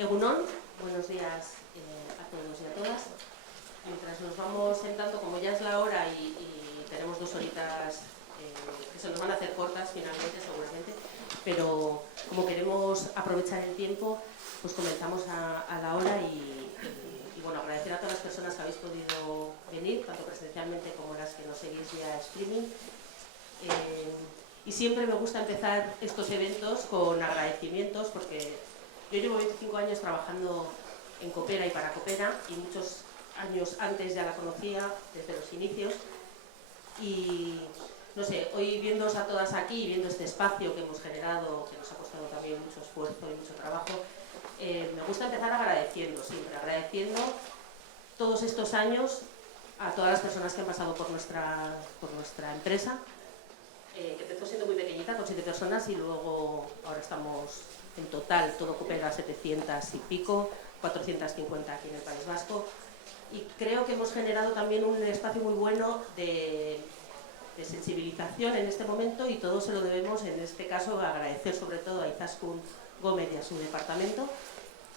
Egunon, buenos días a todos y a todas. Mientras nos vamos sentando, como ya es la hora y tenemos 2 horitas que se nos van a hacer cortas finalmente, seguramente, pero como queremos aprovechar el tiempo, pues comenzamos a la hora y bueno, agradecer a todas las personas que habéis podido venir, tanto presencialmente como las que nos seguís vía streaming. Y siempre me gusta empezar estos eventos con agradecimientos, porque yo llevo 25 años trabajando en Coopera y para Coopera, y muchos años antes ya la conocía, desde los inicios. Y no sé, hoy viéndoos a todas aquí, viendo este espacio que hemos generado, que nos ha costado también mucho esfuerzo y mucho trabajo, me gusta empezar agradeciendo, siempre agradeciendo todos estos años a todas las personas que han pasado por nuestra empresa, que empezó siendo muy pequeñita, con 7 personas, y luego ahora estamos en total, todo Coopera, 700 y pico, 450 aquí en el País Vasco. Y creo que hemos generado también un espacio muy bueno de sensibilización en este momento, y todo se lo debemos, en este caso, agradecer sobre todo a Izaskun Gómez y a su departamento,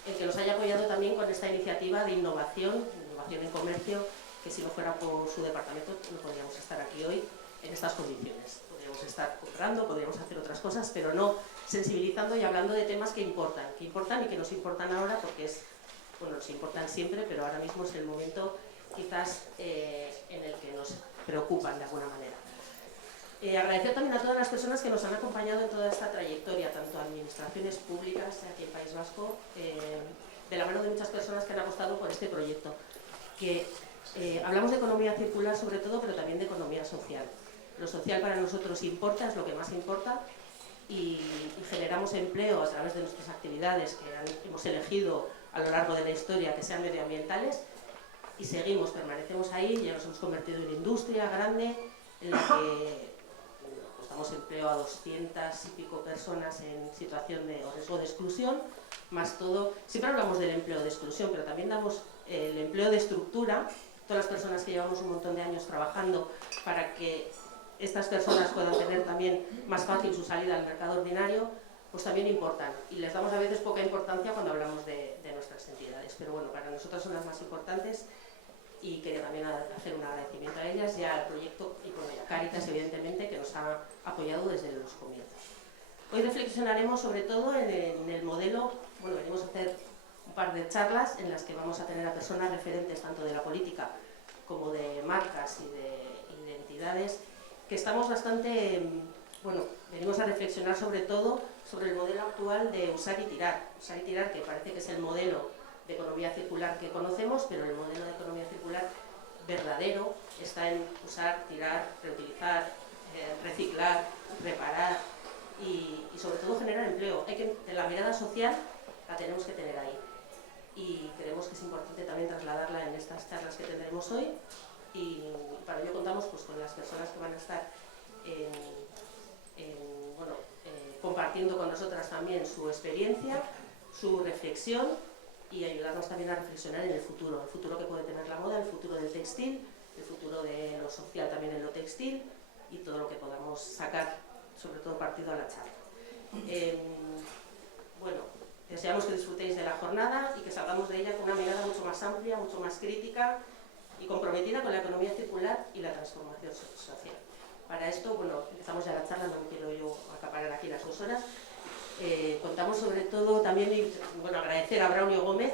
el que nos haya apoyado también con esta iniciativa de innovación en comercio, que si no fuera por su departamento no podríamos estar aquí hoy en estas condiciones. Podríamos estar comprando, podríamos hacer otras cosas, pero no sensibilizando y hablando de temas que importan y que nos importan ahora, porque bueno, nos importan siempre, pero ahora mismo es el momento quizás en el que nos preocupan de alguna manera. Agradecer también a todas las personas que nos han acompañado en toda esta trayectoria, tanto administraciones públicas aquí en País Vasco, de la mano de muchas personas que han apostado por este proyecto, que hablamos de economía circular sobre todo, pero también de economía social. Lo social para nosotros importa, es lo que más importa, y generamos empleo a través de nuestras actividades que hemos elegido a lo largo de la historia que sean medioambientales, y permanecemos ahí. Ya nos hemos convertido en industria grande en la que damos empleo a 200 y pico personas en situación de riesgo de exclusión, más todo. Siempre hablamos del empleo de exclusión, pero también damos el empleo de estructura, todas las personas que llevamos un montón de años trabajando para que estas personas puedan tener también más fácil su salida al mercado ordinario, pues también importan, y les damos a veces poca importancia cuando hablamos de nuestras entidades, pero bueno, para nosotros son las más importantes, y quería también hacer un agradecimiento a ellas y al proyecto, y bueno, y a Cáritas, evidentemente, que nos ha apoyado desde los comienzos. Hoy reflexionaremos sobre todo en el modelo. Bueno, venimos a hacer un par de charlas en las que vamos a tener a personas referentes tanto de la política como de marcas y de entidades, que estamos bastante, bueno, venimos a reflexionar sobre todo sobre el modelo actual de usar y tirar, que parece que es el modelo de economía circular que conocemos, pero el modelo de economía circular verdadero está en usar, tirar, reutilizar, reciclar, reparar y sobre todo generar empleo. La mirada social la tenemos que tener ahí, y creemos que es importante también trasladarla en estas charlas que tendremos hoy, y para ello contamos pues con las personas que van a estar compartiendo con nosotras también su experiencia, su reflexión, y ayudarnos también a reflexionar en el futuro que puede tener la moda, el futuro del textil, el futuro de lo social también en lo textil, y todo lo que podamos sacar, sobre todo partido a la charla. Bueno, deseamos que disfrutéis de la jornada y que salgamos de ella con una mirada mucho más amplia, mucho más crítica y comprometida con la economía circular y la transformación social. Para esto, bueno, empezamos ya la charla, no me quiero yo acaparar aquí las 2 horas. Contamos sobre todo también, bueno, agradecer a Braulio Gómez,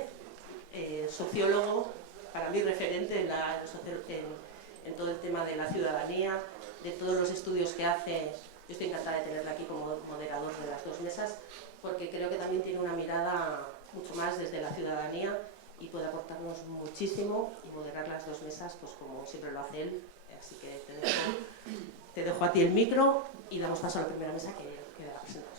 sociólogo, para mí referente en todo el tema de la ciudadanía, de todos los estudios que hace. Yo estoy encantada de tenerla aquí como moderador de las 2 mesas, porque creo que también tiene una mirada mucho más desde la ciudadanía y puede aportarnos muchísimo y moderar las 2 mesas, pues como siempre lo hace él. Así que te dejo a ti el micro y damos paso a la primera mesa que la presentamos.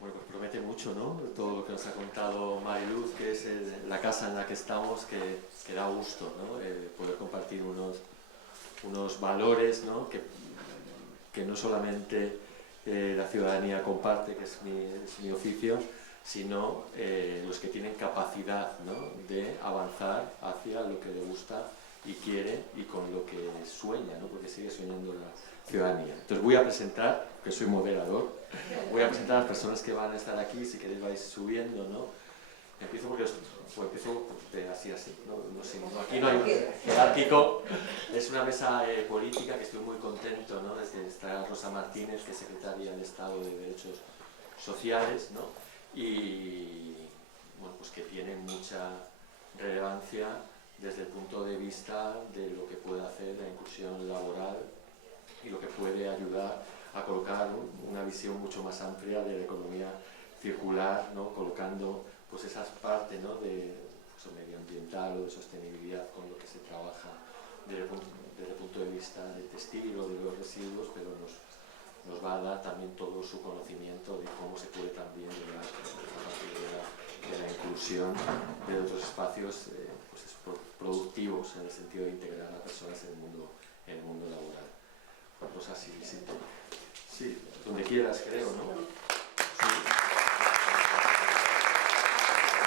Bueno, pues promete mucho, ¿no? Todo lo que nos ha contado Mariluz, que es la casa en la que estamos, que da gusto, ¿no? Poder compartir unos valores, ¿no? Que no solamente la ciudadanía comparte, que es mi oficio, sino los que tienen capacidad, ¿no? De avanzar hacia lo que le gusta y quiere y con lo que sueña, ¿no? Porque sigue soñando la ciudadanía. Entonces voy a presentar, que soy moderador, voy a presentar a las personas que van a estar aquí, si queréis vais subiendo, ¿no? Empiezo porque empiezo así, ¿no? Aquí no hay un jerárquico, es una mesa política que estoy muy contento, ¿no? Está Rosa Martínez, que es secretaria de Estado de Derechos Sociales, ¿no? Y bueno, pues que tiene mucha relevancia desde el punto de vista de lo que puede hacer la inclusión laboral y lo que puede ayudar a colocar una visión mucho más amplia de la economía circular, ¿no? Colocando pues esas partes, ¿no? de medioambiental o de sostenibilidad con lo que se trabaja desde el punto de vista del textil o de los residuos, pero nos va a dar también todo su conocimiento de cómo se puede también llegar a partir de la inclusión de otros espacios pues productivos, en el sentido de integrar a personas en el mundo laboral. Pues así, sí, donde quieras, creo, ¿no? Sí.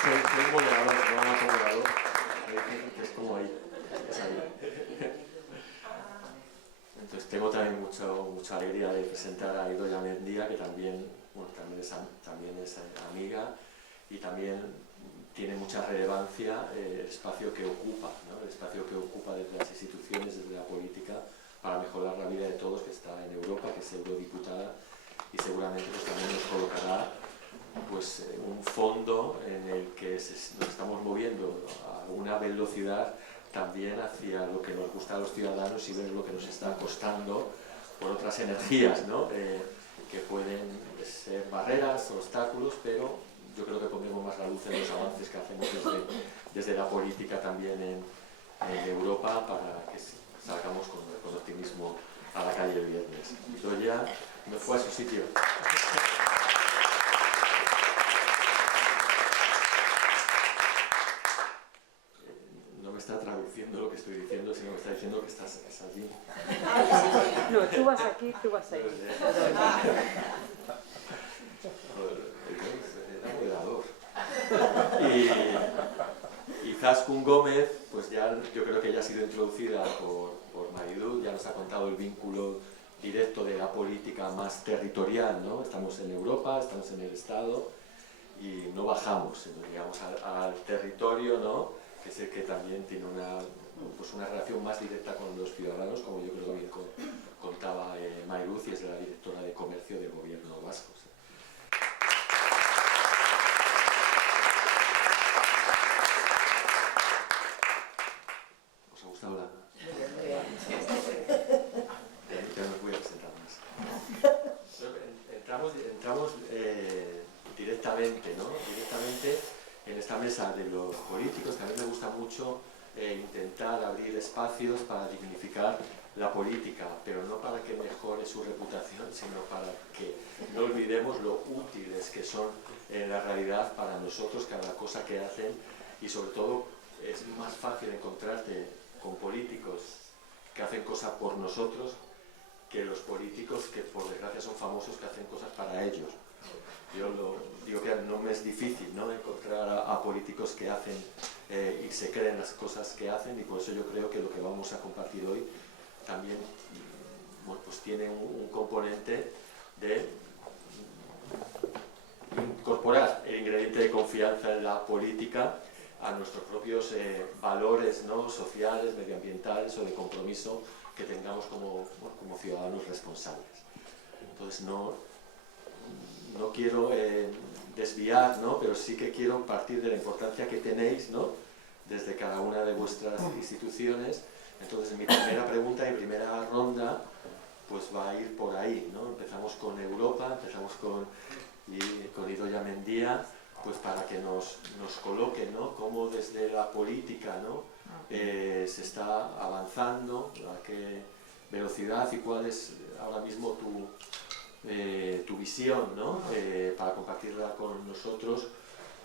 Soy moderador, no moderador, es como ahí, es ahí. Entonces tengo también mucha alegría de presentar a Idoia Mendia, que también es amiga y también tiene mucha relevancia el espacio que ocupa, ¿no? El espacio que ocupa desde las instituciones, desde la política, para mejorar la vida de todos, que está en Europa, que es eurodiputada, y seguramente pues, también nos colocará pues, un fondo en el que nos estamos moviendo a una velocidad también hacia lo que nos gusta a los ciudadanos y ver lo que nos está costando por otras energías, ¿no? Que pueden ser barreras, obstáculos, pero yo creo que pondremos más la luz en los avances que hacemos desde la política también en Europa para que salgamos con optimismo a la calle el viernes. Idoia me fue a su sitio. No me está traduciendo lo que estoy diciendo, sino que está diciendo que estás allí. No, tú vas aquí, tú vas ahí. Era moderador. Y Zaskun Gómez, pues ya yo creo que ya ha sido introducida por Mariluz, ya nos ha contado el vínculo directo de la política más territorial, ¿no? Estamos en Europa, estamos en el Estado y no bajamos, llegamos al territorio, ¿no? Que es el que también tiene una relación más directa con los ciudadanos, como yo creo que bien contaba Mariluz, y es la directora de Comercio del Gobierno vasco. ¿Os ha gustado la...? Ya no os voy a presentar más. Entramos directamente, ¿no? Directamente en esta mesa de los políticos, que a mí me gusta mucho intentar abrir espacios para dignificar la política, pero no para que mejore su reputación, sino para que no olvidemos lo útiles que son en la realidad para nosotros cada cosa que hacen, y sobre todo es más fácil encontrarte con políticos que hacen cosas por nosotros que los políticos que por desgracia son famosos que hacen cosas para ellos. Yo digo que no me es difícil, ¿no? Encontrar a políticos que hacen y se creen las cosas que hacen, y por eso yo creo que lo que vamos a compartir hoy también bueno, pues tiene un componente de incorporar el ingrediente de confianza en la política a nuestros propios valores, ¿no? Sociales, medioambientales o de compromiso que tengamos como ciudadanos responsables. Entonces no quiero desviar, ¿no? Pero sí que quiero partir de la importancia que tenéis, ¿no? Desde cada una de vuestras instituciones. Entonces mi primera pregunta y primera ronda pues va a ir por ahí, ¿no? Empezamos con Europa, empezamos con Idoia Mendia, pues para que nos coloque, ¿no? Cómo desde la política, ¿no? Se está avanzando, a qué velocidad y cuál es ahora mismo tu visión, ¿no? Para compartirla con nosotros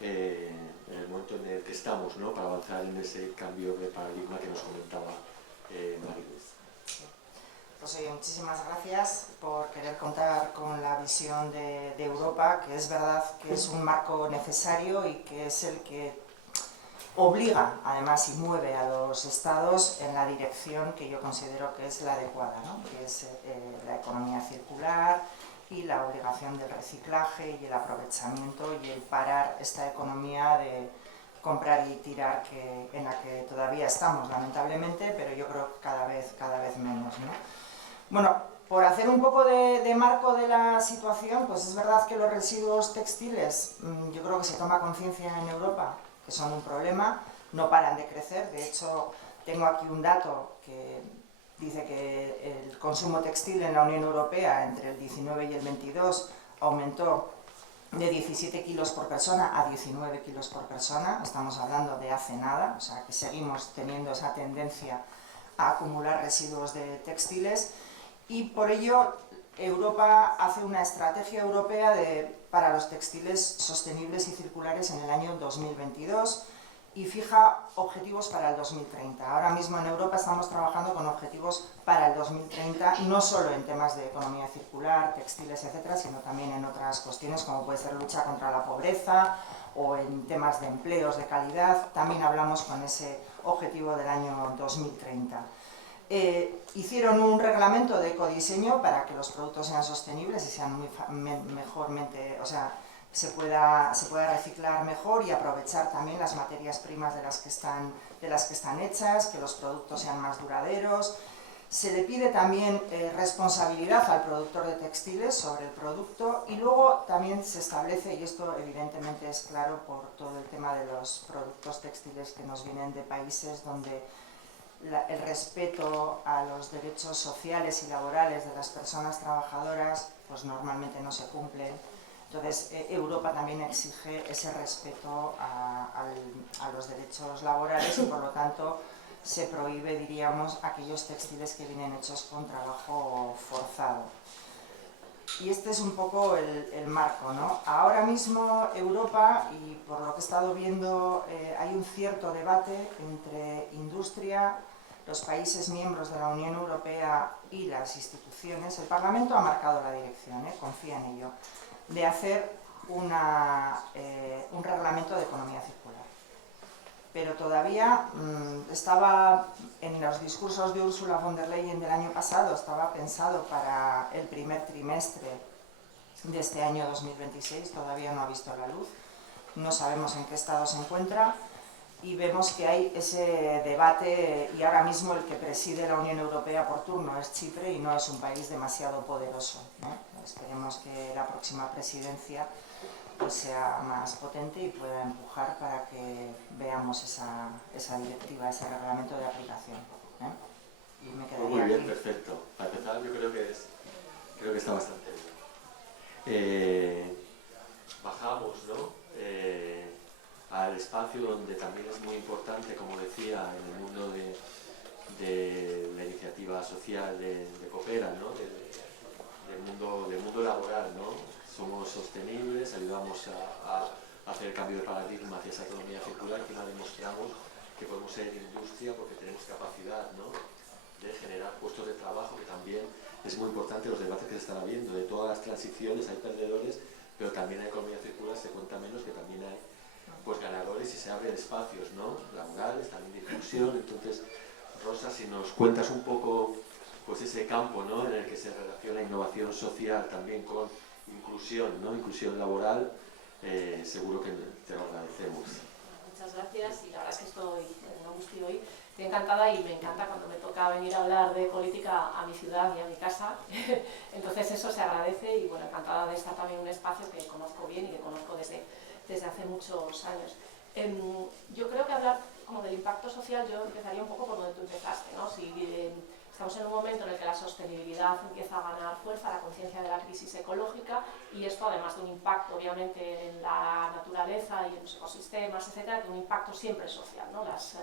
en el momento en el que estamos, ¿no? Para avanzar en ese cambio de paradigma que nos comentaba Mariluz. Pues oye, muchísimas gracias por querer contar con la visión de Europa, que es verdad que es un marco necesario y que es el que obliga además y mueve a los estados en la dirección que yo considero que es la adecuada, ¿no? Que es la economía circular y la obligación del reciclaje y el aprovechamiento y el parar esta economía de comprar y tirar en la que todavía estamos, lamentablemente, pero yo creo que cada vez menos, ¿no? Bueno, por hacer un poco de marco de la situación, pues es verdad que los residuos textiles, yo creo que se toma conciencia en Europa que son un problema, no paran de crecer. De hecho, tengo aquí un dato que dice que el consumo textil en la Unión Europea entre el 19 y el 22 aumentó de 17 kilos por persona a 19 kilos por persona. Estamos hablando de hace nada, o sea que seguimos teniendo esa tendencia a acumular residuos de textiles, y por ello Europa hace una estrategia europea para los textiles sostenibles y circulares en el año 2022 y fija objetivos para el 2030. Ahora mismo en Europa estamos trabajando con objetivos para el 2030, no solo en temas de economía circular, textiles, etcétera, sino también en otras cuestiones como puede ser lucha contra la pobreza o en temas de empleos de calidad. También hablamos con ese objetivo del año 2030. Hicieron un reglamento de ecodiseño para que los productos sean sostenibles y sean mejormente, o sea, se pueda reciclar mejor y aprovechar también las materias primas de las que están hechas, que los productos sean más duraderos. Se le pide también responsabilidad al productor de textiles sobre el producto, y luego también se establece, y esto evidentemente es claro por todo el tema de los productos textiles que nos vienen de países donde el respeto a los derechos sociales y laborales de las personas trabajadoras pues normalmente no se cumplen. Entonces Europa también exige ese respeto a los derechos laborales y por lo tanto se prohíbe, diríamos, aquellos textiles que vienen hechos con trabajo forzado. Y este es un poco el marco, ¿no? Ahora mismo Europa, y por lo que he estado viendo, hay un cierto debate entre industria, los países miembros de la Unión Europea y las instituciones. El Parlamento ha marcado la dirección, confía en ello, de hacer un reglamento de economía circular. Pero todavía estaba en los discursos de Ursula von der Leyen del año pasado, estaba pensado para el primer trimestre de este año 2026, todavía no ha visto la luz, no sabemos en qué estado se encuentra y vemos que hay ese debate, y ahora mismo el que preside la Unión Europea por turno es Chipre y no es un país demasiado poderoso, ¿no? Esperemos que la próxima presidencia pues sea más potente y pueda empujar para que veamos esa directiva, ese reglamento de aplicación. Y me quedaría muy bien, aquí. perfecto. Para empezar, yo creo que está bastante bien. Bajamos, ¿no? Al espacio donde también es muy importante, como decía, en el mundo de la iniciativa social de Coopera, ¿no? Del mundo laboral, ¿no? Somos sostenibles, ayudamos a hacer el cambio de paradigma hacia esa economía circular, que demostramos que podemos ser industria porque tenemos capacidad, ¿no? De generar puestos de trabajo, que también es muy importante los debates que se están habiendo. De todas las transiciones hay perdedores, pero también en la economía circular se cuenta menos que también hay pues ganadores y se abren espacios, ¿no? Laborales, también de inclusión. Entonces, Rosa, si nos cuentas un poco pues ese campo, ¿no? En el que se relaciona innovación social también con inclusión, ¿no? Inclusión laboral, seguro que te lo agradecemos. Muchas gracias, y la verdad es que estoy hoy encantada, y me encanta cuando me toca venir a hablar de política a mi ciudad y a mi casa. Entonces eso se agradece, y bueno, encantada de estar también en un espacio que conozco bien y que conozco desde hace muchos años. Yo creo que hablar como del impacto social, yo empezaría un poco por donde tú empezaste, ¿no? Estamos en un momento en el que la sostenibilidad empieza a ganar fuerza, la conciencia de la crisis ecológica, y esto, además de un impacto obviamente en la naturaleza y en los ecosistemas, etcétera, tiene un impacto siempre social, ¿no? Las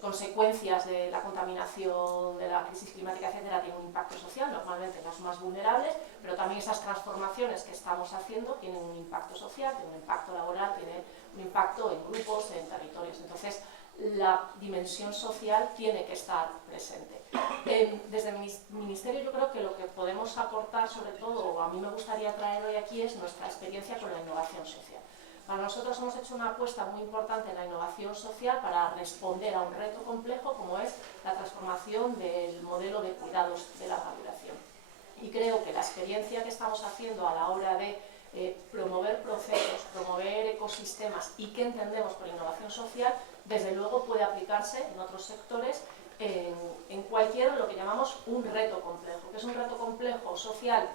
consecuencias de la contaminación, de la crisis climática, etcétera, tienen un impacto social, normalmente en los más vulnerables, pero también esas transformaciones que estamos haciendo tienen un impacto social, tienen un impacto laboral, tienen un impacto en grupos, en territorios. Entonces, la dimensión social tiene que estar presente. Desde el Ministerio yo creo que lo que podemos aportar, sobre todo, o a mí me gustaría traer hoy aquí, es nuestra experiencia con la innovación social. Para nosotros hemos hecho una apuesta muy importante en la innovación social para responder a un reto complejo como es la transformación del modelo de cuidados de larga duración. Y creo que la experiencia que estamos haciendo a la hora de promover procesos, promover ecosistemas y qué entendemos por innovación social, desde luego puede aplicarse en otros sectores en cualquier, lo que llamamos un reto complejo. ¿Qué es un reto complejo social?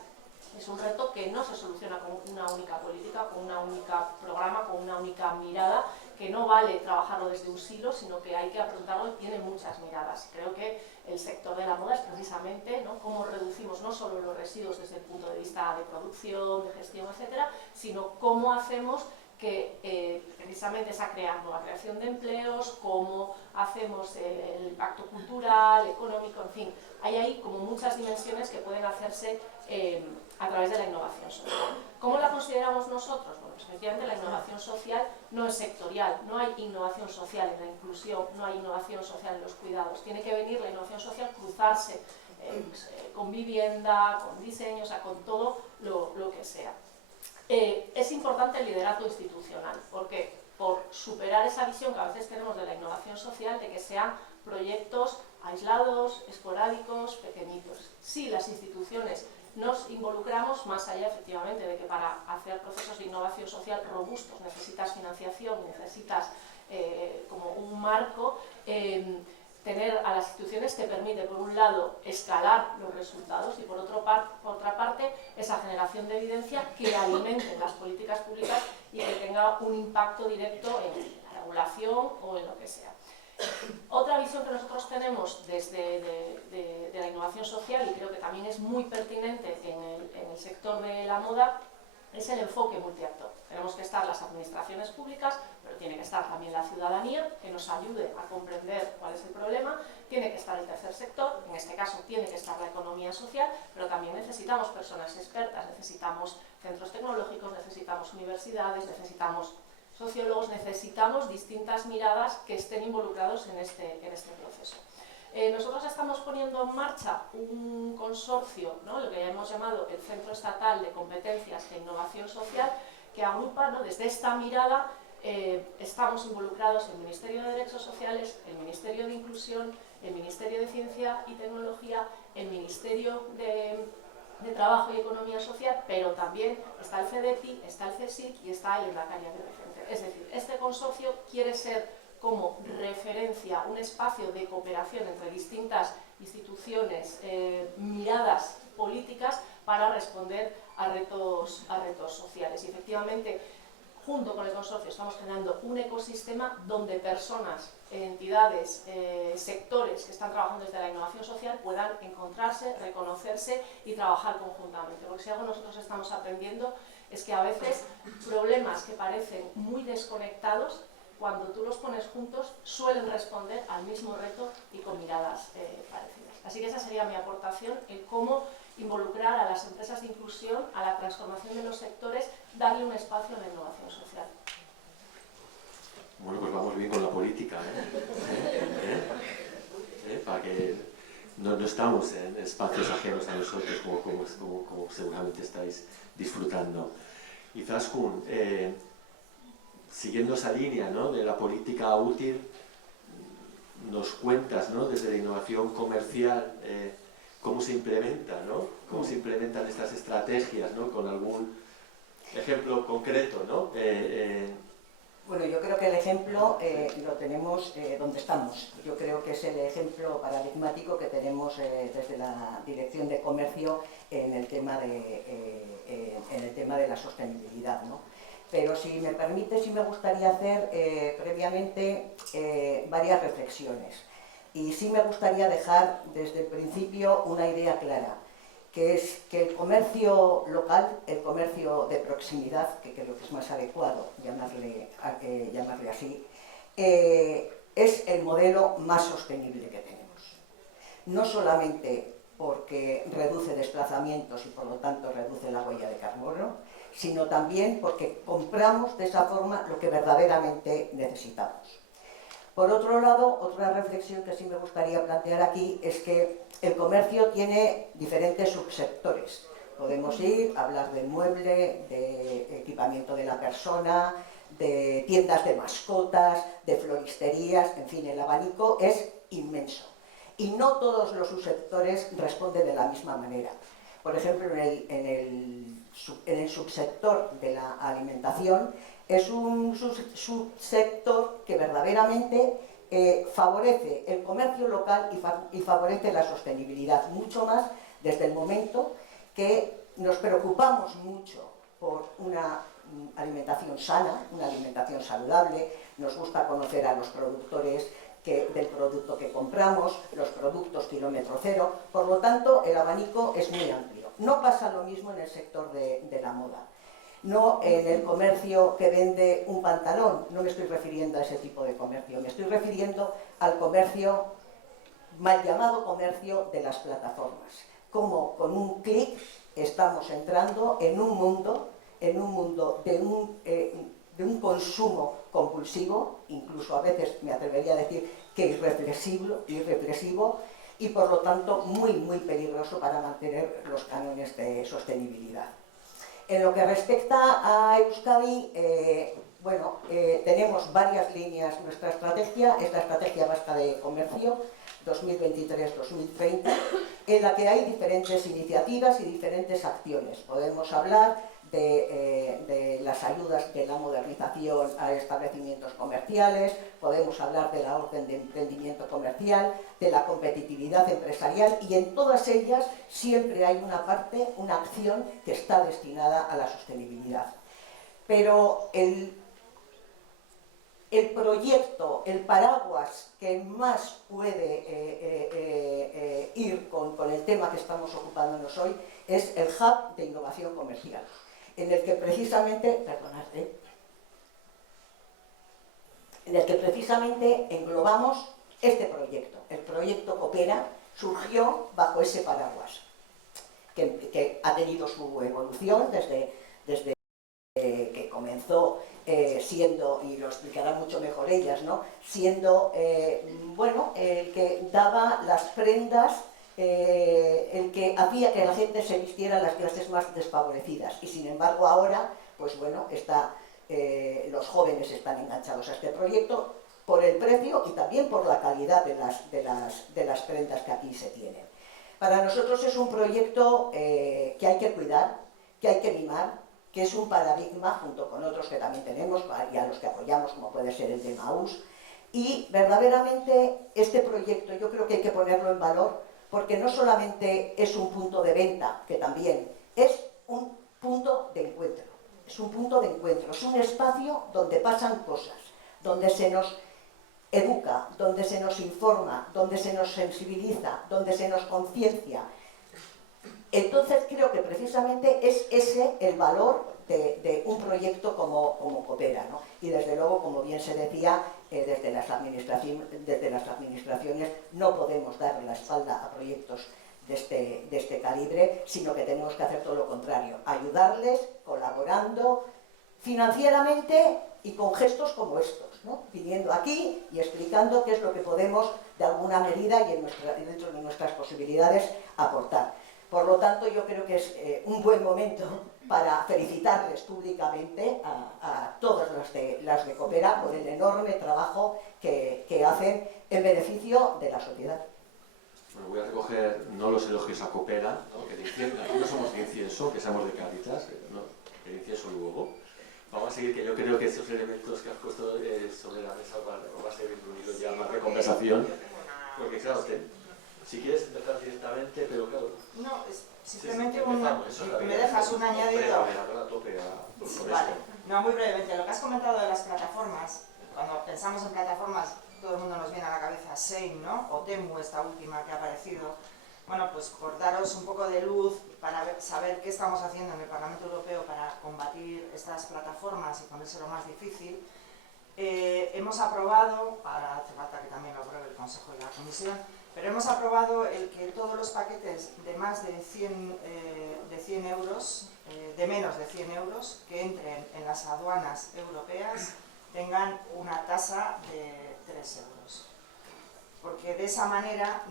Es un reto que no se soluciona con una única política, con una única programa, con una única mirada, que no vale trabajarlo desde un silo, sino que hay que afrontarlo y tiene muchas miradas. Creo que el sector de la moda es precisamente, ¿no?, cómo reducimos no solo los residuos desde el punto de vista de producción, de gestión, etcétera, sino cómo hacemos que precisamente esa nueva creación de empleos, cómo hacemos el impacto cultural, económico, en fin, hay ahí como muchas dimensiones que pueden hacerse a través de la innovación social. ¿Cómo la consideramos nosotros? Bueno, pues efectivamente la innovación social no es sectorial, no hay innovación social en la inclusión, no hay innovación social en los cuidados, tiene que venir la innovación social cruzarse con vivienda, con diseño, o sea, con todo lo que sea. Es importante el liderazgo institucional, porque por superar esa visión que a veces tenemos de la innovación social, de que sean proyectos aislados, esporádicos, pequeñitos. Sí, las instituciones nos involucramos, más allá efectivamente de que para hacer procesos de innovación social robustos necesitas financiación, necesitas como un marco, tener a las instituciones te permite, por un lado, escalar los resultados y por otra parte, esa generación de evidencia que alimente las políticas públicas y que tenga un impacto directo en la regulación o en lo que sea. Otra visión que nosotros tenemos desde de la innovación social, y creo que también es muy pertinente en el sector de la moda, es el enfoque multiactor. Tenemos que estar las administraciones públicas, pero tiene que estar también la ciudadanía, que nos ayude a comprender cuál es el problema, tiene que estar el tercer sector, en este caso tiene que estar la economía social, pero también necesitamos personas expertas, necesitamos centros tecnológicos, necesitamos universidades, necesitamos sociólogos, necesitamos distintas miradas que estén involucrados en este proceso. Nosotros estamos poniendo en marcha un consorcio, ¿no?, lo que ya hemos llamado el Centro Estatal de Competencias de Innovación Social, que agrupa, ¿no?, desde esta mirada, estamos involucrados el Ministerio de Derechos Sociales, el Ministerio de Inclusión, el Ministerio de Ciencia y Tecnología, el Ministerio de Trabajo y Economía Social, pero también está el CEDEPI, está el CSIC y está el Endacari Agrocenter. Es decir, este consorcio quiere ser como referencia, un espacio de cooperación entre distintas instituciones, miradas políticas para responder a retos sociales. Y efectivamente, junto con el consorcio estamos generando un ecosistema donde personas, entidades, sectores que están trabajando desde la innovación social puedan encontrarse, reconocerse y trabajar conjuntamente. Porque si algo nosotros estamos aprendiendo es que a veces problemas que parecen muy desconectados, cuando tú los pones juntos, suelen responder al mismo reto y con miradas parecidas. Así que esa sería mi aportación en cómo involucrar a las empresas de inclusión, a la transformación de los sectores, darle un espacio a la innovación social. Bueno, pues vamos bien con la política, para que no estamos en espacios ajenos a nosotros, como seguramente estáis disfrutando. Y Zaskun, siguiendo esa línea, ¿no?, de la política útil, nos cuentas, ¿no?, desde la innovación comercial, cómo se implementa, ¿no?, cómo se implementan estas estrategias, ¿no?, con algún ejemplo concreto, ¿no? Bueno, yo creo que el ejemplo lo tenemos donde estamos. Yo creo que es el ejemplo paradigmático que tenemos desde la Dirección de Comercio en el tema de la sostenibilidad, ¿no? Pero si me permite, sí me gustaría hacer previamente varias reflexiones. Y sí me gustaría dejar desde el principio una idea clara, que es que el comercio local, el comercio de proximidad, que creo que es más adecuado llamarle así, es el modelo más sostenible que tenemos. No solamente porque reduce desplazamientos y por lo tanto reduce la huella de carbono, sino también porque compramos de esa forma lo que verdaderamente necesitamos. Por otro lado, otra reflexión que sí me gustaría plantear aquí es que el comercio tiene diferentes subsectores. Podemos hablar del mueble, de equipamiento de la persona, de tiendas de mascotas, de floristerías, en fin, el abanico es inmenso. Y no todos los subsectores responden de la misma manera. Por ejemplo, en el subsector de la alimentación es un subsector que verdaderamente favorece el comercio local y favorece la sostenibilidad, mucho más desde el momento que nos preocupamos mucho por una alimentación sana, una alimentación saludable, nos gusta conocer a los productores del producto que compramos, los productos kilómetro cero, por lo tanto el abanico es muy amplio. No pasa lo mismo en el sector de la moda. No en el comercio que vende un pantalón, no me estoy refiriendo a ese tipo de comercio, me estoy refiriendo al comercio, mal llamado comercio de las plataformas. Como con un clic estamos entrando en un mundo de un consumo compulsivo, incluso a veces me atrevería a decir que irreflexivo y por lo tanto muy peligroso para mantener los cánones de sostenibilidad. En lo que respecta a Euskadi, tenemos varias líneas. Nuestra estrategia es la Estrategia Vasca de Comercio 2023-2030, en la que hay diferentes iniciativas y diferentes acciones. Podemos hablar de las ayudas de la modernización a establecimientos comerciales, podemos hablar de la orden de emprendimiento comercial, de la competitividad empresarial, y en todas ellas siempre hay una parte, una acción que está destinada a la sostenibilidad. Pero el proyecto, el paraguas que más puede ir con el tema que estamos ocupándonos hoy es el Hub de Innovación Comercial, en el que precisamente, englobamos este proyecto. El proyecto Coopera surgió bajo ese paraguas, que ha tenido su evolución desde que comenzó siendo, y lo explicarán mucho mejor ellas, ¿no? Siendo el que daba las prendas, el que hacía que la gente se vistiera las clases más desfavorecidas, y sin embargo ahora, pues bueno, los jóvenes están enganchados a este proyecto por el precio y también por la calidad de las prendas que aquí se tienen. Para nosotros es un proyecto que hay que cuidar, que hay que mimar, que es un paradigma junto con otros que también tenemos y a los que apoyamos, como puede ser el de Maús, y verdaderamente este proyecto yo creo que hay que ponerlo en valor, porque no solamente es un punto de venta, que también es un punto de encuentro, es un espacio donde pasan cosas, donde se nos educa, donde se nos informa, donde se nos sensibiliza, donde se nos conciencia. Entonces creo que precisamente es ese el valor de un proyecto como Coopera, ¿no? Y desde luego, como bien se decía, desde las administraciones no podemos darle la espalda a proyectos de este calibre, sino que tenemos que hacer todo lo contrario, ayudarles colaborando financieramente y con gestos como estos, ¿no? Viniendo aquí y explicando qué es lo que podemos de alguna medida y dentro de nuestras posibilidades aportar. Por lo tanto, yo creo que es un buen momento para felicitarles públicamente a todas las de Coopera por el enorme trabajo que hacen en beneficio de la sociedad. Bueno, voy a recoger no los elogios a Coopera, ¿no? Aquí no somos de incienso, que seamos de Cáritas, ¿no? El incienso luego. Vamos a seguir, que yo creo que estos elementos que has puesto sobre la mesa va a ser incluido ya más de conversación, porque claro, si quieres empezar directamente, pero claro... No, simplemente si me dejas un añadido. Vale. No, muy brevemente, lo que has comentado de las plataformas, cuando pensamos en plataformas, todo el mundo nos viene a la cabeza Shein, ¿no? O Temu, esta última que ha aparecido. Bueno, pues por daros un poco de luz para saber qué estamos haciendo en el Parlamento Europeo para combatir estas plataformas y ponérselo más difícil, hemos aprobado, ahora hace falta que también lo apruebe el Consejo y la Comisión, pero hemos aprobado el que todos los paquetes de más de 100 euros, de menos de 100 euros, que entren en las aduanas europeas, tengan una tasa de 3 euros. Porque de esa manera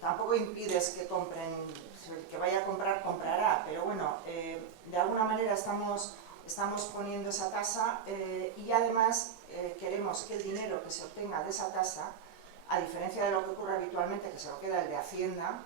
tampoco impides que compren, el que vaya a comprar, comprará, pero bueno, de alguna manera estamos estamos poniendo esa tasa y además queremos que el dinero que se obtenga de esa tasa, a diferencia de lo que ocurre habitualmente, que se lo queda el de Hacienda,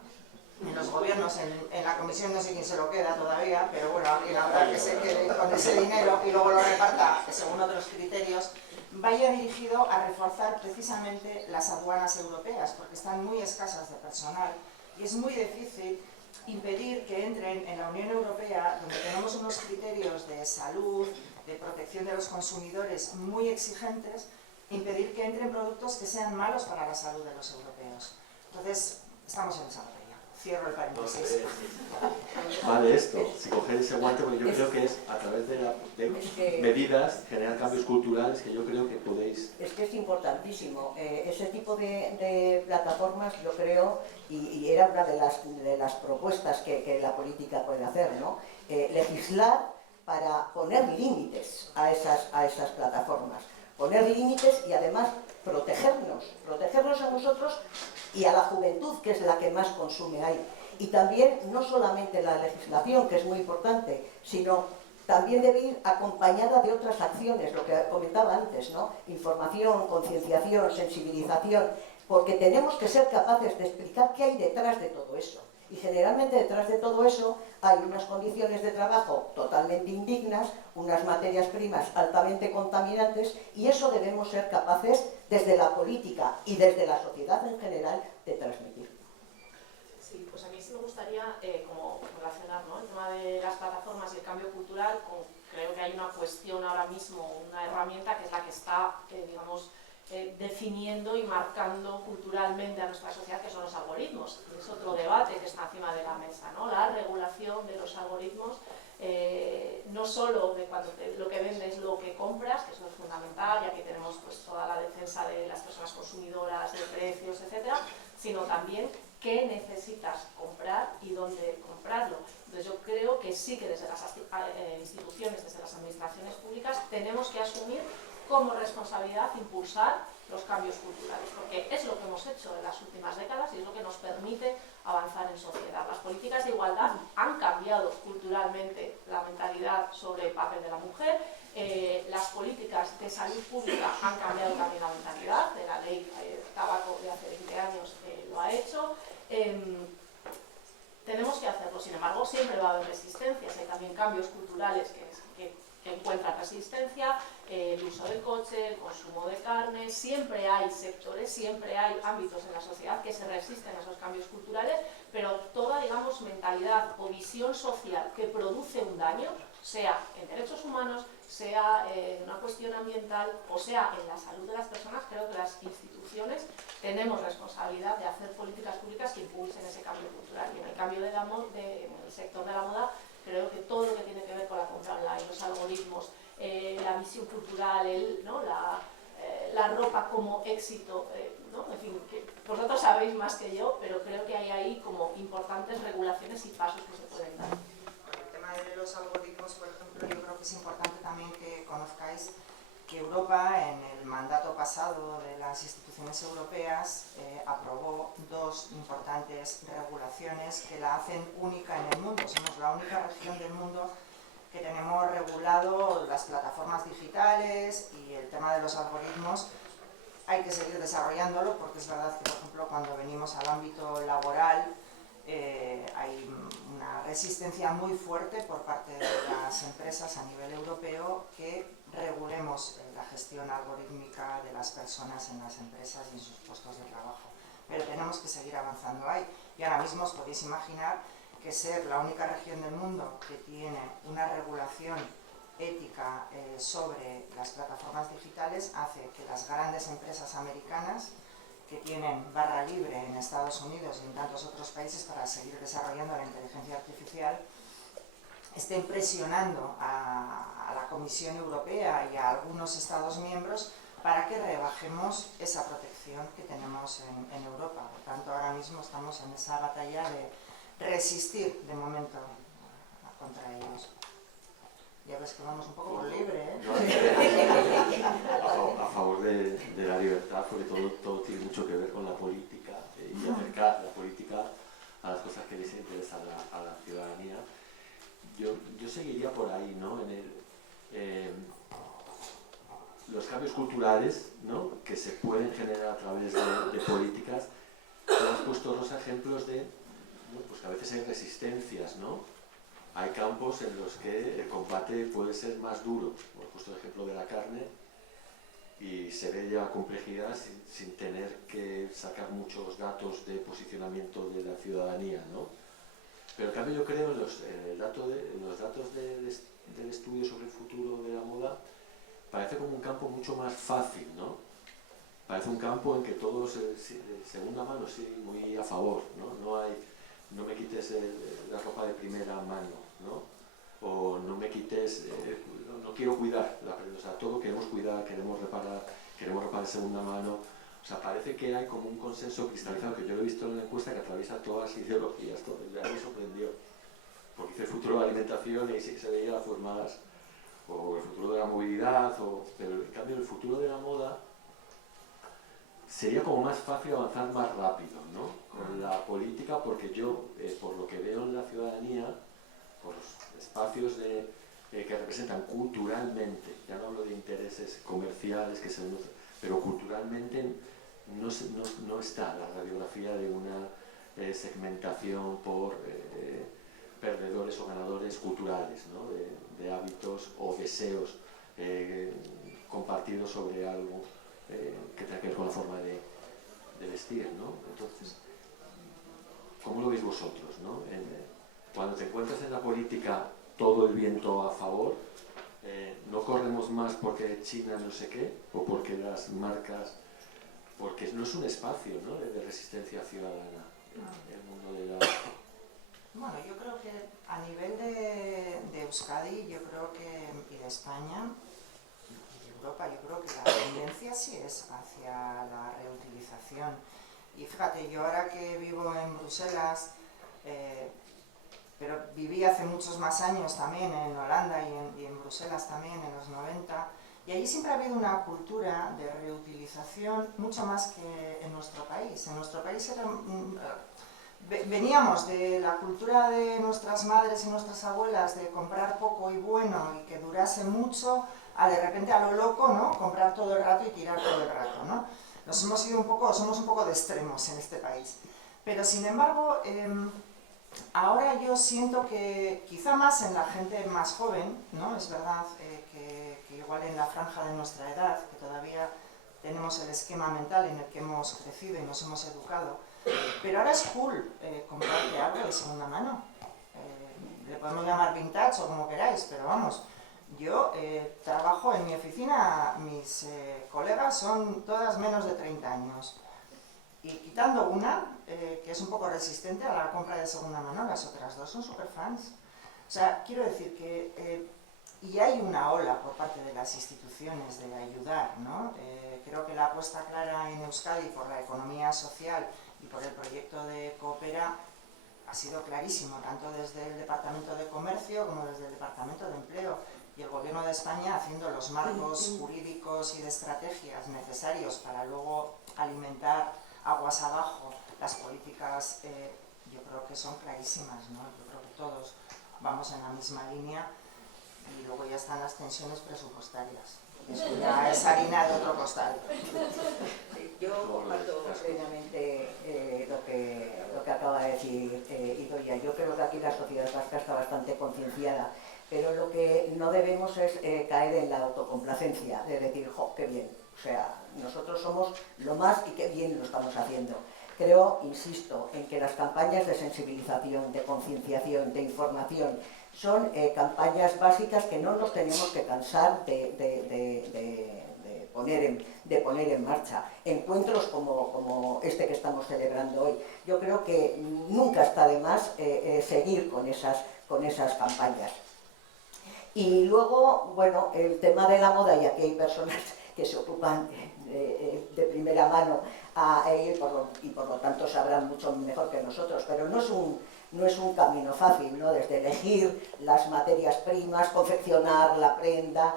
en los gobiernos, en la comisión no sé quién se lo queda todavía, pero bueno, alguien habrá que se quede con ese dinero y luego lo reparta según otros criterios, vaya dirigido a reforzar precisamente las aduanas europeas, porque están muy escasas de personal y es muy difícil impedir que entren en la Unión Europea, donde tenemos unos criterios de salud, de protección de los consumidores muy exigentes, impedir que entren productos que sean malos para la salud de los europeos. Entonces, estamos en esa batalla. Cierro el paréntesis. Vale esto, si coger ese guante, porque yo creo que es a través de medidas, generar cambios culturales que yo creo que podéis... Es que es importantísimo. Ese tipo de plataformas, yo creo, y era una de las propuestas que la política puede hacer, ¿no? Legislar para poner límites a esas plataformas. Poner límites y además protegernos a nosotros y a la juventud, que es la que más consume ahí. Y también, no solamente la legislación, que es muy importante, sino también debe ir acompañada de otras acciones, lo que comentaba antes, ¿no? Información, concienciación, sensibilización, porque tenemos que ser capaces de explicar qué hay detrás de todo eso. Y generalmente detrás de todo eso hay unas condiciones de trabajo totalmente indignas, unas materias primas altamente contaminantes, y eso debemos ser capaces desde la política y desde la sociedad en general de transmitir. Sí, pues a mí sí me gustaría como relacionar, ¿no?, el tema de las plataformas y el cambio cultural creo que hay una cuestión ahora mismo, una herramienta que es la que está, digamos, definiendo y marcando culturalmente a nuestra sociedad, que son los algoritmos. Y es otro debate que está encima de la mesa, ¿no? La regulación de los algoritmos, no solo de cuando lo que vendes es lo que compras, que eso es fundamental, y aquí tenemos pues toda la defensa de las personas consumidoras, de precios, etcétera, sino también qué necesitas comprar y dónde comprarlo. Entonces yo creo que sí que desde las instituciones, desde las administraciones públicas, tenemos que asumir como responsabilidad impulsar los cambios culturales, porque es lo que hemos hecho en las últimas décadas y es lo que nos permite avanzar en sociedad. Las políticas de igualdad han cambiado culturalmente la mentalidad sobre el papel de la mujer, las políticas de salud pública han cambiado también la mentalidad, de la ley tabaco de hace 20 años lo ha hecho. Tenemos que hacerlo, sin embargo siempre va a haber resistencias, hay también cambios culturales que encuentran resistencia, el uso del coche, el consumo de carne, siempre hay sectores, siempre hay ámbitos en la sociedad que se resisten a esos cambios culturales, pero toda, digamos, mentalidad o visión social que produce un daño, sea en derechos humanos, sea en una cuestión ambiental o sea en la salud de las personas, creo que las instituciones tenemos responsabilidad de hacer políticas públicas que impulsen ese cambio cultural. Y en el cambio en el sector de la moda, creo que todo lo que tiene que ver con la compra online, los algoritmos, la visión cultural, ¿no?, la ropa como éxito, ¿no?, en fin, que vosotros sabéis más que yo, pero creo que hay ahí como importantes regulaciones y pasos que se pueden dar. Con el tema de los algoritmos, por ejemplo, yo creo que es importante también que conozcáis que Europa, en el mandato pasado de las instituciones europeas, aprobó dos importantes regulaciones que la hacen única en el mundo. Somos la única región del mundo que tenemos regulado las plataformas digitales y el tema de los algoritmos. Hay que seguir desarrollándolo porque es verdad que, por ejemplo, cuando venimos al ámbito laboral hay una resistencia muy fuerte por parte de las empresas a nivel europeo que regulemos la gestión algorítmica de las personas en las empresas y en sus puestos de trabajo. Pero tenemos que seguir avanzando ahí. Y ahora mismo os podéis imaginar que ser la única región del mundo que tiene una regulación ética sobre las plataformas digitales hace que las grandes empresas americanas, que tienen barra libre en Estados Unidos y en tantos otros países para seguir desarrollando la inteligencia artificial, estén presionando a la Comisión Europea y a algunos Estados miembros para que rebajemos esa protección que tenemos en Europa. Por tanto, ahora mismo estamos en esa batalla de resistir de momento contra ellos. Ya ves que vamos un poco por libre, ¿eh? A favor de la libertad, porque todo tiene mucho que ver con la política y acercar la política a las cosas que les interesan a la ciudadanía. Yo seguiría por ahí, ¿no? los cambios culturales, ¿no?, que se pueden generar a través de políticas. Hemos puesto dos ejemplos de, ¿no?, pues que a veces hay resistencias, ¿no? Hay campos en los que el combate puede ser más duro. Hemos puesto el ejemplo de la carne y se ve ya complejidad sin tener que sacar muchos datos de posicionamiento de la ciudadanía, ¿no? Pero en cambio yo creo en los datos del estudio sobre el futuro de la moda parece como un campo mucho más fácil, ¿no? Parece un campo en que todos, segunda mano, sí, muy a favor, ¿no? No me quites la ropa de primera mano, ¿no? O no me quites, no quiero cuidar, o sea, todo queremos cuidar, queremos reparar de segunda mano. O sea, parece que hay como un consenso cristalizado, que yo lo he visto en una encuesta que atraviesa todas las ideologías, todo, y a mí me sorprendió. Porque dice el futuro de la alimentación y sí que se veía pues más, o el futuro de la movilidad, pero en cambio el futuro de la moda sería como más fácil avanzar más rápido, ¿no? Con la política, porque yo, por lo que veo en la ciudadanía, por los espacios que representan culturalmente, ya no hablo de intereses comerciales que se denuncian, pero culturalmente no está la radiografía de una segmentación por perdedores o ganadores culturales, ¿no? De hábitos o deseos compartidos sobre algo que tenga que ver con la forma de vestir, ¿no? Entonces, ¿cómo lo veis vosotros, ¿no? Cuando te encuentras en la política todo el viento a favor, no corremos más porque China no sé qué, o porque las marcas, porque no es un espacio, ¿no?, de resistencia ciudadana, el mundo de la... Bueno, yo creo que a nivel de Euskadi, yo creo que, y de España, y de Europa, yo creo que la tendencia sí es hacia la reutilización. Y fíjate, yo ahora que vivo en Bruselas, pero viví hace muchos más años también en Holanda y en Bruselas también en los 90, y allí siempre ha habido una cultura de reutilización mucho más que en nuestro país. En nuestro país veníamos de la cultura de nuestras madres y nuestras abuelas de comprar poco y bueno y que durase mucho, a de repente a lo loco, ¿no?, comprar todo el rato y tirar todo el rato, ¿no? Somos un poco de extremos en este país. Pero sin embargo, ahora yo siento que quizá más en la gente más joven, ¿no? Es verdad que igual en la franja de nuestra edad, que todavía tenemos el esquema mental en el que hemos crecido y nos hemos educado, pero ahora es cool comprarte algo de segunda mano. Le podemos llamar vintage o como queráis, pero vamos, yo trabajo en mi oficina, mis colegas son todas menos de 30 años. Y quitando una, que es un poco resistente a la compra de segunda mano, las otras dos son super fans. O sea, quiero decir que, y hay una ola por parte de las instituciones de ayudar, ¿no? Creo que la apuesta clara en Euskadi por la economía social y por el proyecto de Coopera ha sido clarísimo, tanto desde el Departamento de Comercio como desde el Departamento de Empleo. Y el Gobierno de España haciendo los marcos jurídicos y de estrategias necesarios para luego alimentar aguas abajo las políticas, yo creo que son clarísimas, ¿no? Yo creo que todos vamos en la misma línea y luego ya están las tensiones presupuestarias. Eso ya es harina de otro costal. Yo comparto plenamente lo que acaba de decir Idoia. Yo creo que aquí la sociedad vasca está bastante concienciada, pero lo que no debemos es caer en la autocomplacencia, de decir, ¡jo, qué bien! O sea, nosotros somos lo más y qué bien lo estamos haciendo. Creo, insisto, en que las campañas de sensibilización, de concienciación, de información, son campañas básicas que no nos tenemos que cansar de poner en marcha. Encuentros como este que estamos celebrando hoy. Yo creo que nunca está de más seguir con esas campañas. Y luego, bueno, el tema de la moda, y aquí hay personas que se ocupan de primera mano y por lo tanto sabrán mucho mejor que nosotros, pero no es un camino fácil, ¿no? Desde elegir las materias primas, confeccionar la prenda,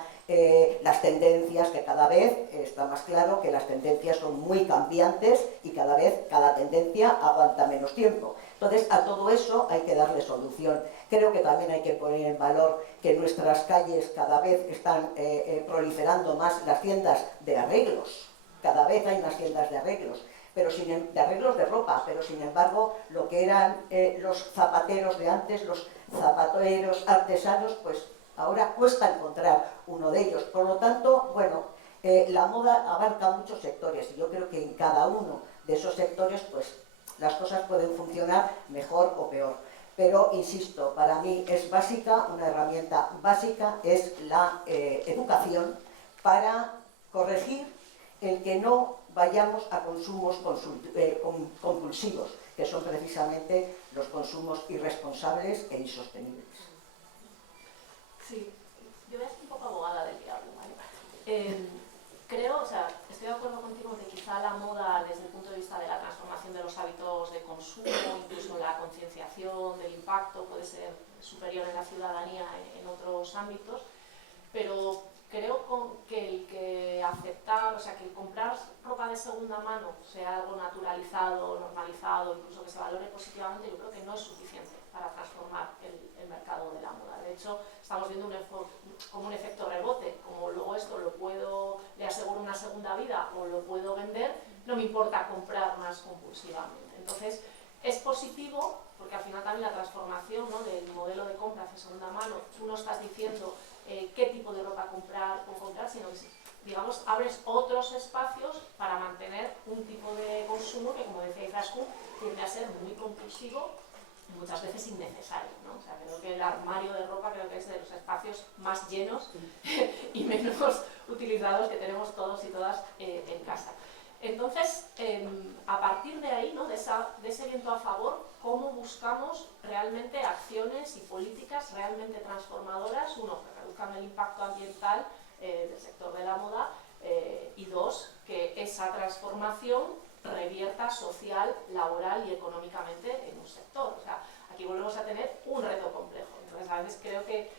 las tendencias, que cada vez está más claro que las tendencias son muy cambiantes y cada vez cada tendencia aguanta menos tiempo. Entonces, a todo eso hay que darle solución. Creo que también hay que poner en valor que en nuestras calles cada vez están proliferando más las tiendas de arreglos. Cada vez hay más tiendas de arreglos, de arreglos de ropa, pero sin embargo, lo que eran los zapateros de antes, los zapateros artesanos, pues ahora cuesta encontrar uno de ellos. Por lo tanto, bueno, la moda abarca muchos sectores y yo creo que en cada uno de esos sectores, pues las cosas pueden funcionar mejor o peor. Pero, insisto, para mí es básica, una herramienta básica es la educación para corregir el que no vayamos a consumos compulsivos, que son precisamente los consumos irresponsables e insostenibles. Sí, yo voy a ser un poco abogada del diablo, ¿vale? Creo, o sea, estoy de acuerdo contigo que quizá la moda, desde el punto de vista de la transformación de los hábitos de consumo, incluso la concienciación del impacto, puede ser superior en la ciudadanía en otros ámbitos, pero creo que el que aceptar, o sea, que el comprar ropa de segunda mano sea algo naturalizado, normalizado, incluso que se valore positivamente, yo creo que no es suficiente para transformar el mercado de la moda. De hecho, estamos viendo como un efecto rebote, como luego esto le aseguro una segunda vida o lo puedo vender, no me importa comprar más compulsivamente. Entonces, es positivo, porque al final también la transformación, ¿no?, del modelo de compra hacia segunda mano, tú no estás diciendo qué tipo de ropa comprar o comprar, sino que, digamos, abres otros espacios para mantener un tipo de consumo que, como decía Izaskun, tiende a ser muy compulsivo y muchas veces innecesario, ¿no? O sea, creo que el armario de ropa creo que es de los espacios más llenos y menos utilizados que tenemos todos y todas en casa. Entonces, a partir de ahí, ¿no?, de ese viento a favor, ¿cómo buscamos realmente acciones y políticas realmente transformadoras? Uno, que reduzcan el impacto ambiental del sector de la moda y dos, que esa transformación revierta social, laboral y económicamente en un sector. O sea, aquí volvemos a tener un reto complejo. Entonces, a veces creo que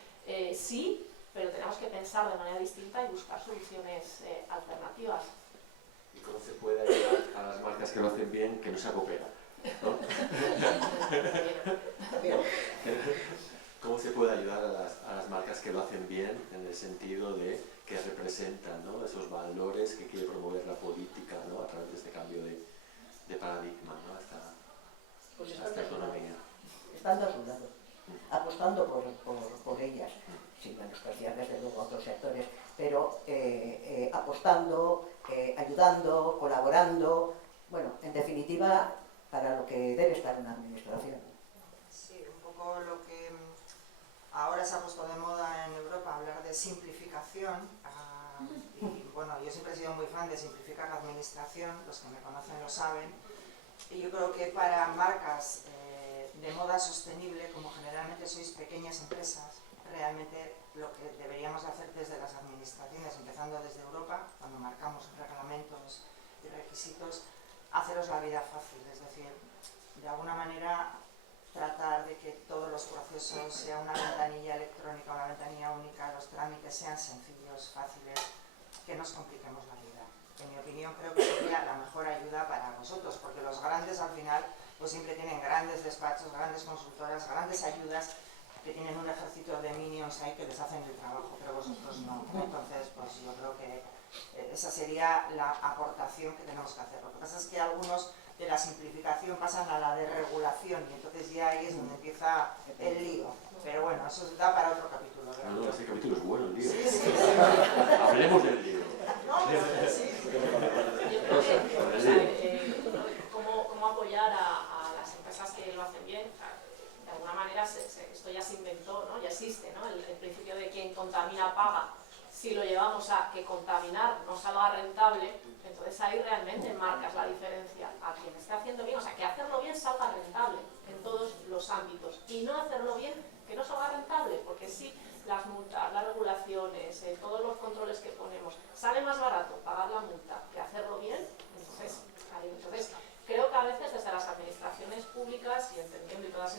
sí, pero tenemos que pensar de manera distinta y buscar soluciones alternativas. ¿Y cómo se puede ayudar a las marcas que lo hacen bien que no se acoperan, ¿no? ¿Cómo se puede ayudar a las marcas que lo hacen bien en el sentido de que representan, ¿no?, esos valores que quiere promover la política, ¿no?, a través de este cambio de paradigma, ¿no?, a esta economía? Estando a su lado, apostando por ellas, sin menospreciar desde luego a otros sectores, pero apostando, ayudando, colaborando, bueno, en definitiva, para lo que debe estar una administración. Sí, un poco lo que ahora se ha puesto de moda en Europa, hablar de simplificación. Y bueno, yo siempre he sido muy fan de simplificar la administración, los que me conocen lo saben. Y yo creo que para marcas de moda sostenible, como generalmente sois pequeñas empresas, realmente lo que deberíamos hacer desde las administraciones, empezando desde Europa, cuando marcamos reglamentos y requisitos, haceros la vida fácil, es decir, de alguna manera tratar de que todos los procesos, sea una ventanilla electrónica, una ventanilla única, los trámites sean sencillos, fáciles, que nos compliquemos la vida. En mi opinión, creo que sería la mejor ayuda para vosotros, porque los grandes al final pues siempre tienen grandes despachos, grandes consultoras, grandes ayudas, que tienen un ejército de minions ahí que les hacen el trabajo, pero vosotros no. Entonces, pues yo creo que esa sería la aportación que tenemos que hacer. Lo que pasa es que algunos de la simplificación pasan a la desregulación y entonces ya ahí es donde empieza el lío. Pero bueno, eso se da para otro capítulo. No, ese capítulo es bueno, el lío. Sí, sí. Hablemos del lío. No, sí. Yo creo que cómo apoyar a las empresas que lo hacen bien. De alguna manera esto ya se inventó, ¿no? Ya existe, ¿no? El principio de quien contamina paga. Si lo llevamos a que contaminar no salga rentable, entonces ahí realmente marcas la diferencia a quien está haciendo bien, o sea, que hacerlo bien salga rentable en todos los ámbitos y no hacerlo bien que no salga rentable, porque si las multas, las regulaciones, todos los controles que ponemos, sale más barato pagar la multa que hacerlo bien, entonces creo que a veces desde las administraciones públicas y entendiendo y todas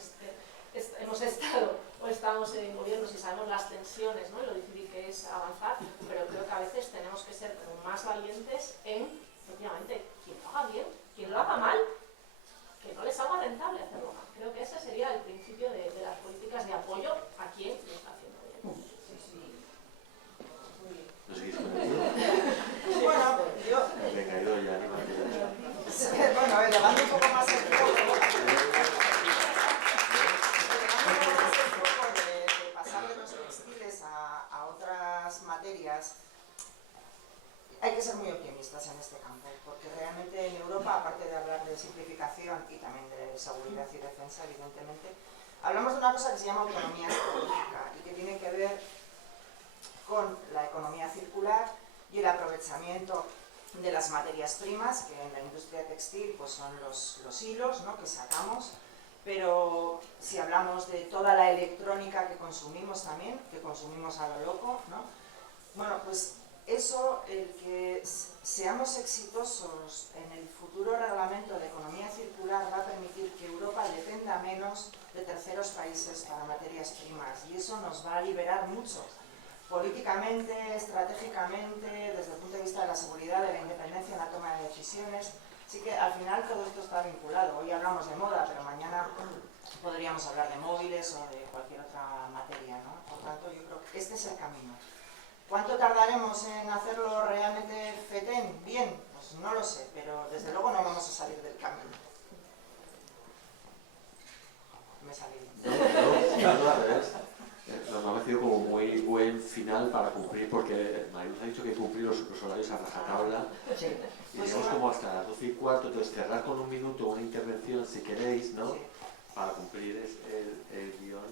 hemos estado o estamos en gobiernos y sabemos las tensiones, ¿no? Y lo difícil que es avanzar, pero creo que a veces tenemos que ser como más valientes en, efectivamente, quien lo haga bien, quien lo haga mal, que no les haga rentable hacerlo mal. Creo que ese sería el principio de las políticas de apoyo a quien lo está haciendo bien. Muy bien. ¿No seguís con el libro? Bueno, yo, Venga, Idoia, anímate. bueno, elevando un poco más el foco, de pasar de los textiles a otras materias, hay que ser muy optimistas en este campo, porque realmente en Europa, aparte de hablar de simplificación y también de seguridad y defensa, evidentemente, hablamos de una cosa que se llama autonomía estratégica y que tiene que ver con la economía circular y el aprovechamiento de las materias primas, que en la industria textil pues son los hilos, ¿no?, que sacamos, pero si hablamos de toda la electrónica que consumimos también, que consumimos a lo loco, ¿no?, bueno, pues eso, el que seamos exitosos en el futuro reglamento de economía circular va a permitir que Europa dependa menos de terceros países para materias primas, y eso nos va a liberar mucho, políticamente, estratégicamente, desde el punto de vista de la seguridad, de la independencia en la toma de decisiones. Así que al final todo esto está vinculado. Hoy hablamos de moda, pero mañana podríamos hablar de móviles o de cualquier otra materia, ¿no? Por tanto, yo creo que este es el camino. ¿Cuánto tardaremos en hacerlo realmente fetén? Bien, pues no lo sé, pero desde luego no vamos a salir del camino. Me he salido. No, al revés. Nos ha parecido como muy buen final para cumplir, porque Mariluz ha dicho que cumplir los horarios a rajatabla. Sí. Y digamos como hasta las 12:15, entonces cerrar con un minuto una intervención si queréis, ¿no? Sí. Para cumplir el guión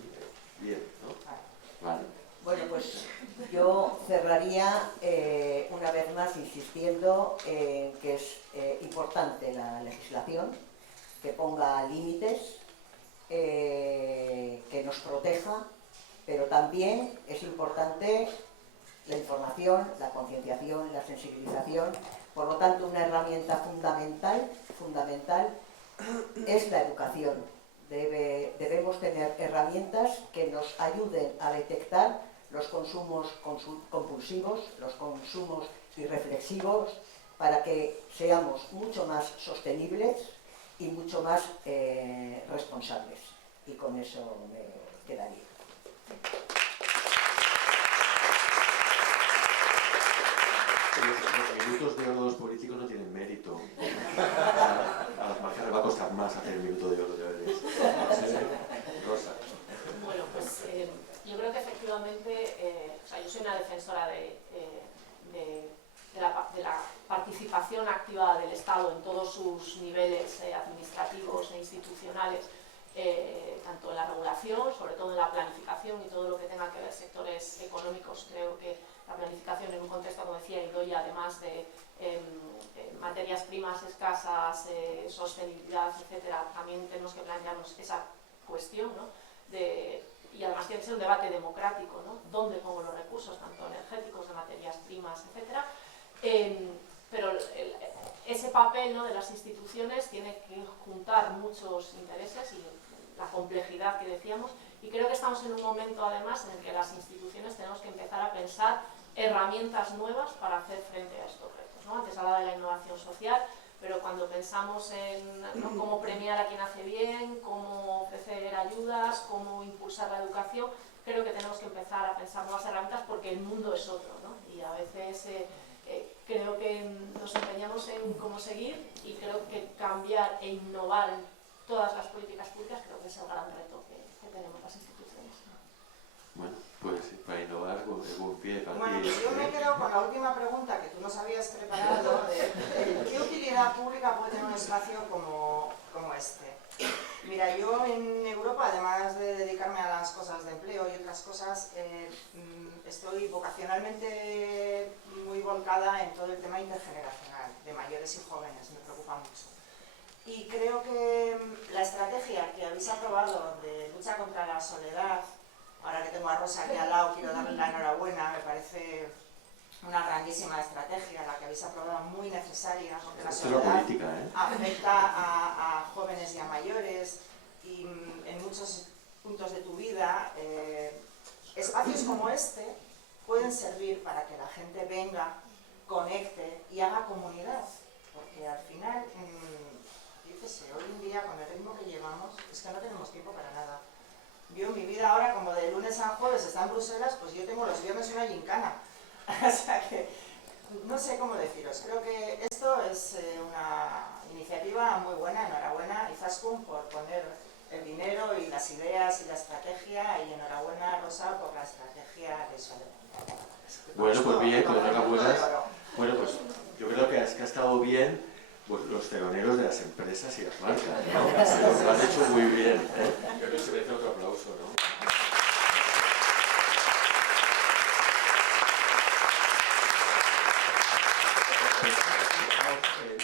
bien, ¿no? Vale. Bueno, pues yo cerraría una vez más insistiendo en que es importante la legislación, que ponga límites, que nos proteja, pero también es importante la información, la concienciación, la sensibilización. Por lo tanto, una herramienta fundamental es la educación. Debemos tener herramientas que nos ayuden a detectar los consumos compulsivos, los consumos irreflexivos, para que seamos mucho más sostenibles y mucho más responsables. Y con eso me quedaría. Los minutos de oro de los políticos no tienen mérito. A las marcas les va a costar más hacer el minuto de oro, ya veréis. Rosa. Bueno, pues yo creo que efectivamente, o sea, yo soy una defensora de la participación activa del Estado en todos sus niveles administrativos e institucionales, tanto en la regulación, sobre todo en la planificación y todo lo que tenga que ver sectores económicos. Creo que la planificación en un contexto, como decía Idoia, además de materias primas escasas, sostenibilidad, etcétera, también tenemos que plantearnos esa cuestión, ¿no? Y además tiene que ser un debate democrático, ¿no? ¿Dónde pongo los recursos, tanto energéticos, de materias primas, etcétera? Pero ese papel, ¿no?, de las instituciones tiene que juntar muchos intereses y la complejidad que decíamos, y creo que estamos en un momento además en el que las instituciones tenemos que empezar a pensar herramientas nuevas para hacer frente a estos retos, ¿no? Antes hablaba de la innovación social, pero cuando pensamos en, ¿no?, cómo premiar a quien hace bien, cómo ofrecer ayudas, cómo impulsar la educación, creo que tenemos que empezar a pensar nuevas herramientas porque el mundo es otro, ¿no? Y a veces creo que nos empeñamos en cómo seguir, y creo que cambiar e innovar en todas las políticas públicas creo que es el gran reto que tenemos las instituciones. Bueno, pues para innovar, con buen pie para Bueno, ti. yo me quedo con la última pregunta que tú nos habías preparado, de ¿qué utilidad pública puede tener un espacio como este? Mira, yo en Europa, además de dedicarme a las cosas de empleo y otras cosas, estoy vocacionalmente muy volcada en todo el tema intergeneracional, de mayores y jóvenes, me preocupa mucho. Y creo que la estrategia que habéis aprobado de lucha contra la soledad, ahora que tengo a Rosa aquí al lado, quiero darle la enhorabuena, me parece una grandísima estrategia, la que habéis aprobado, muy necesaria, porque la Esto es la soledad política, ¿eh? afecta a jóvenes y a mayores, y en muchos puntos de tu vida, espacios como este pueden servir para que la gente venga, conecte y haga comunidad, porque al final, yo qué sé, hoy en día con el ritmo que llevamos es que no tenemos tiempo para nada. Yo mi vida ahora, como de lunes a jueves está en Bruselas, pues yo tengo los viernes una gincana. O sea que, no sé cómo deciros, creo que esto es una iniciativa muy buena, enhorabuena Izaskun por poner el dinero y las ideas y la estrategia, y enhorabuena Rosa por la estrategia de Soledad. Bueno, pues bien, pues enhorabuena. Bueno, pues yo creo que ha estado bien pues, los teloneros de las empresas y las marcas, ¿no? Lo han hecho muy bien, ¿eh? Creo que se merece otro aplauso, ¿no?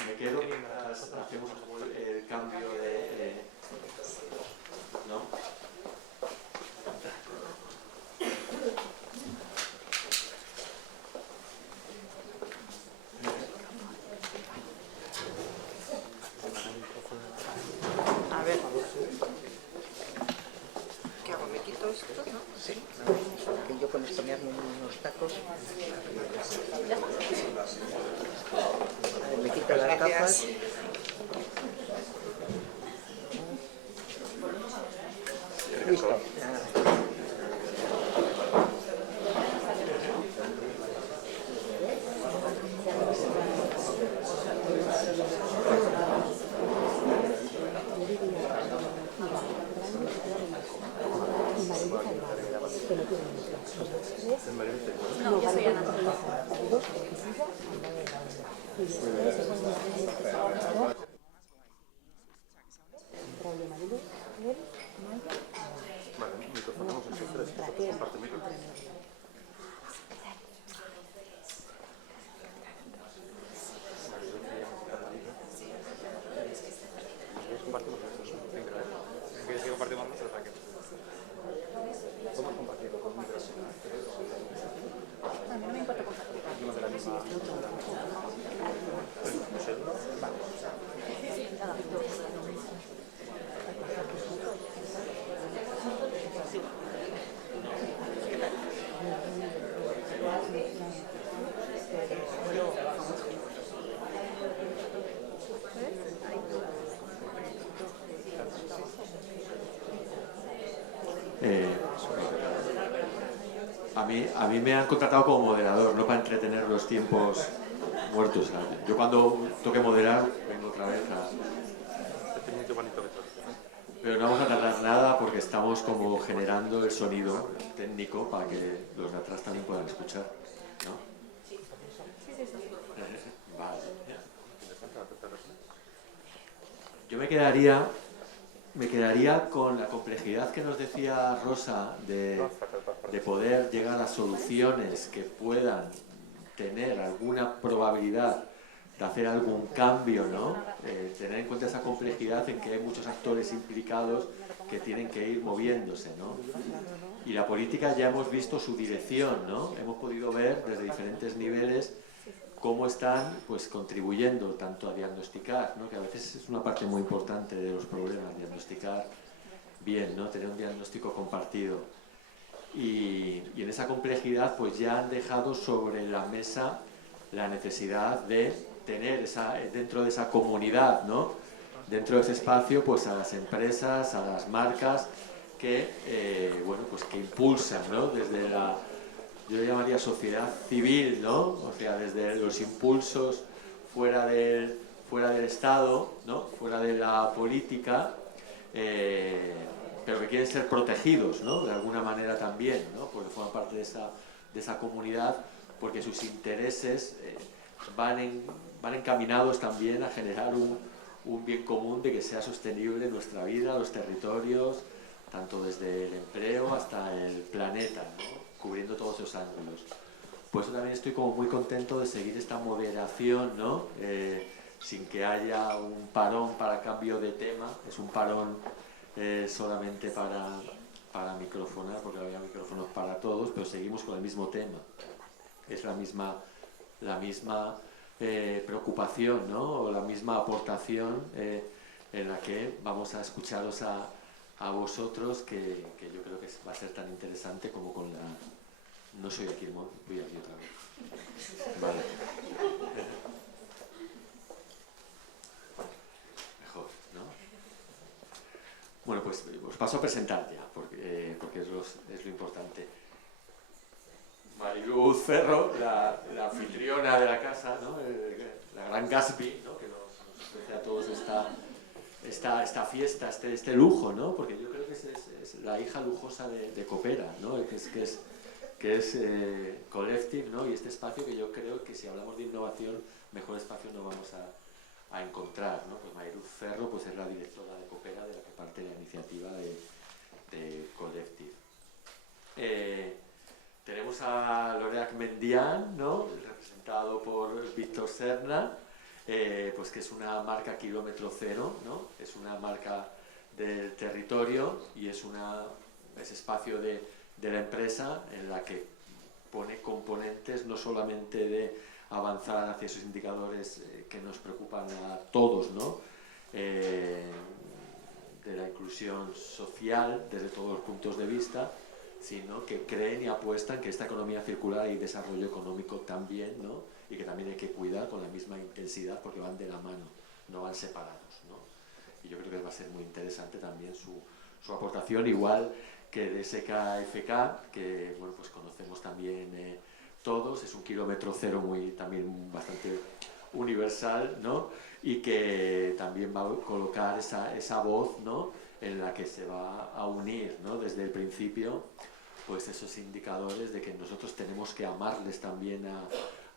Me quedo mientras hacemos el cambio de... ¿no? A ver, ¿qué hago? ¿Me quito esto? ¿No? Sí, que yo con esto me armo unos tacos. A ver, me quito las gafas. Listo. No, yo soy Ana. A mí me han contratado como moderador, no para entretener los tiempos muertos. ¿Sabes? Yo cuando toque moderar, vengo otra vez a... Pero no vamos a tardar nada porque estamos como generando el sonido técnico para que los de atrás también puedan escuchar, ¿no? Vale. Yo me quedaría con la complejidad que nos decía Rosa de poder llegar a soluciones que puedan tener alguna probabilidad de hacer algún cambio, ¿no? Tener en cuenta esa complejidad en que hay muchos actores implicados que tienen que ir moviéndose, ¿no? Y la política ya hemos visto su dirección, ¿no? Hemos podido ver desde diferentes niveles cómo están pues, contribuyendo tanto a diagnosticar, ¿no? Que a veces es una parte muy importante de los problemas, diagnosticar bien, ¿no? Tener un diagnóstico compartido. Y en esa complejidad pues ya han dejado sobre la mesa la necesidad de tener dentro de esa comunidad, ¿no? Dentro de ese espacio pues a las empresas, a las marcas que, bueno, pues, que impulsan, ¿no? Desde la, yo le llamaría sociedad civil, ¿no? O sea, desde los impulsos fuera del Estado, ¿no? Fuera de la política, pero que quieren ser protegidos, ¿no? De alguna manera también, ¿no? Porque forman parte de esa comunidad, porque sus intereses van encaminados también a generar un bien común de que sea sostenible nuestra vida, los territorios, tanto desde el empleo hasta el planeta, ¿no? Cubriendo todos esos ángulos. Por eso también estoy como muy contento de seguir esta moderación, ¿no? Sin que haya un parón para cambio de tema, es un parón solamente para microfonar, porque había micrófonos para todos, pero seguimos con el mismo tema. Es la misma preocupación, ¿no? O la misma aportación en la que vamos a escucharos a a vosotros que yo creo que va a ser tan interesante como con la... No soy aquí, voy aquí otra vez. Vale. Mejor, ¿no? Bueno, pues os paso a presentar ya, porque es lo importante. Mariluz Ferro, la anfitriona de la casa, ¿no? La gran Gatsby, ¿no? Que nos ofrece a todos esta fiesta, este lujo, ¿no? Porque yo creo que es la hija lujosa de Coopera, ¿no? Que es Collective, ¿no? Y este espacio que yo creo que si hablamos de innovación, mejor espacio no vamos a encontrar, ¿no? Pues Mariluz Ferro pues es la directora de Coopera, de la que parte la iniciativa de Collective. Tenemos a Loreac Mendian, ¿no? Representado por Víctor Serna, pues que es una marca kilómetro cero, ¿no? Es una marca del territorio y es espacio de la empresa en la que pone componentes no solamente de avanzar hacia esos indicadores que nos preocupan a todos, ¿no? De la inclusión social desde todos los puntos de vista, sino que creen y apuestan que esta economía circular y desarrollo económico también, ¿no? Y que también hay que cuidar con la misma intensidad porque van de la mano, no van separados, ¿no? Y yo creo que va a ser muy interesante también su aportación, igual que de SKFK, que bueno, pues conocemos también todos, es un kilómetro cero también bastante universal, ¿no? Y que también va a colocar esa voz, ¿no? En la que se va a unir, ¿no? Desde el principio, pues esos indicadores de que nosotros tenemos que amarles también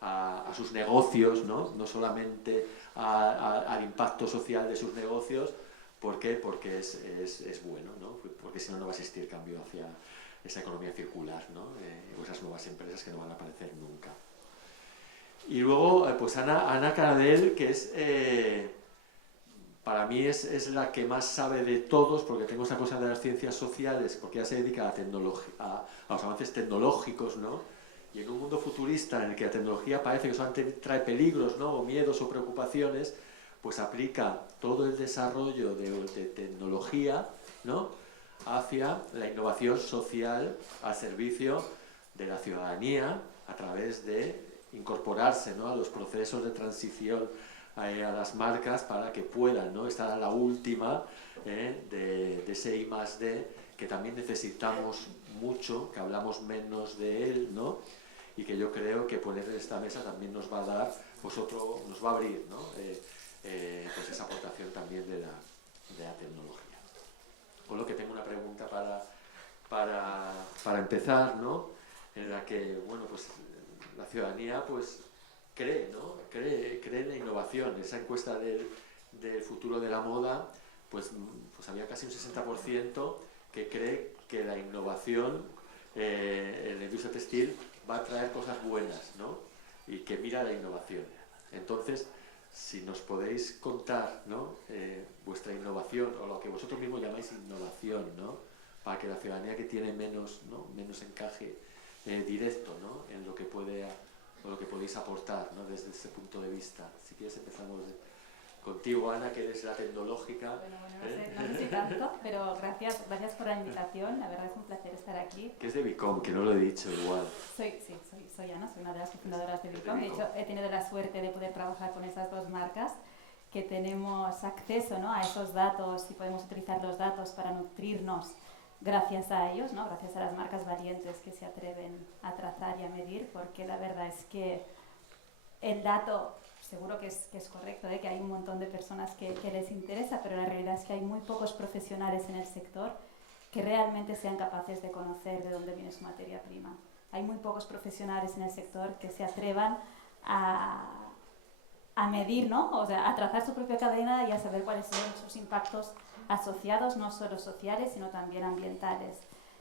a sus negocios, ¿no? No solamente al impacto social de sus negocios. ¿Por qué? Porque es bueno, ¿no? Porque si no, no va a existir cambio hacia esa economía circular, ¿no? O esas nuevas empresas que no van a aparecer nunca. Y luego, pues Ana Canadell, que es... para mí es la que más sabe de todos, porque tengo esa cosa de las ciencias sociales, porque ella se dedica a los avances tecnológicos, ¿no? Y en un mundo futurista en el que la tecnología parece que solamente trae peligros, ¿no? O miedos o preocupaciones, pues aplica todo el desarrollo de tecnología, ¿no? Hacia la innovación social al servicio de la ciudadanía a través de incorporarse, ¿no? A los procesos de transición a las marcas para que puedan, ¿no? Estar a la última de ese I+D que también necesitamos mucho, que hablamos menos de él, ¿no? Y que yo creo que poner en esta mesa también nos va a dar, pues nos va a abrir, ¿no? Pues esa aportación también de la tecnología. Con lo que tengo una pregunta para empezar, ¿no? En la que, bueno, pues la ciudadanía pues cree, ¿no? Cree en la innovación. Esa encuesta del futuro de la moda, pues había casi un 60% que cree que la innovación en la industria textil va a traer cosas buenas, ¿no? Y que mira la innovación. Entonces, si nos podéis contar, ¿no? Vuestra innovación, o lo que vosotros mismos llamáis innovación, ¿no? Para que la ciudadanía que tiene menos encaje directo, ¿no? En lo que podéis aportar, ¿no? Desde ese punto de vista. Si quieres empezamos contigo, Ana, que eres la tecnológica. Bueno, no sé tanto, pero gracias por la invitación. La verdad es un placer estar aquí. Que es de Bicom, que no lo he dicho igual. Soy Ana, soy una de las fundadoras de Bicom. De hecho, he tenido la suerte de poder trabajar con esas dos marcas, que tenemos acceso, ¿no? A esos datos y podemos utilizar los datos para nutrirnos gracias a ellos, ¿no? Gracias a las marcas valientes que se atreven a trazar y a medir, porque la verdad es que el dato seguro que es correcto, que hay un montón de personas que les interesa, pero la realidad es que hay muy pocos profesionales en el sector que realmente sean capaces de conocer de dónde viene su materia prima. Hay muy pocos profesionales en el sector que se atrevan a medir, ¿no? O sea, a trazar su propia cadena y a saber cuáles son sus impactos asociados, no solo sociales, sino también ambientales.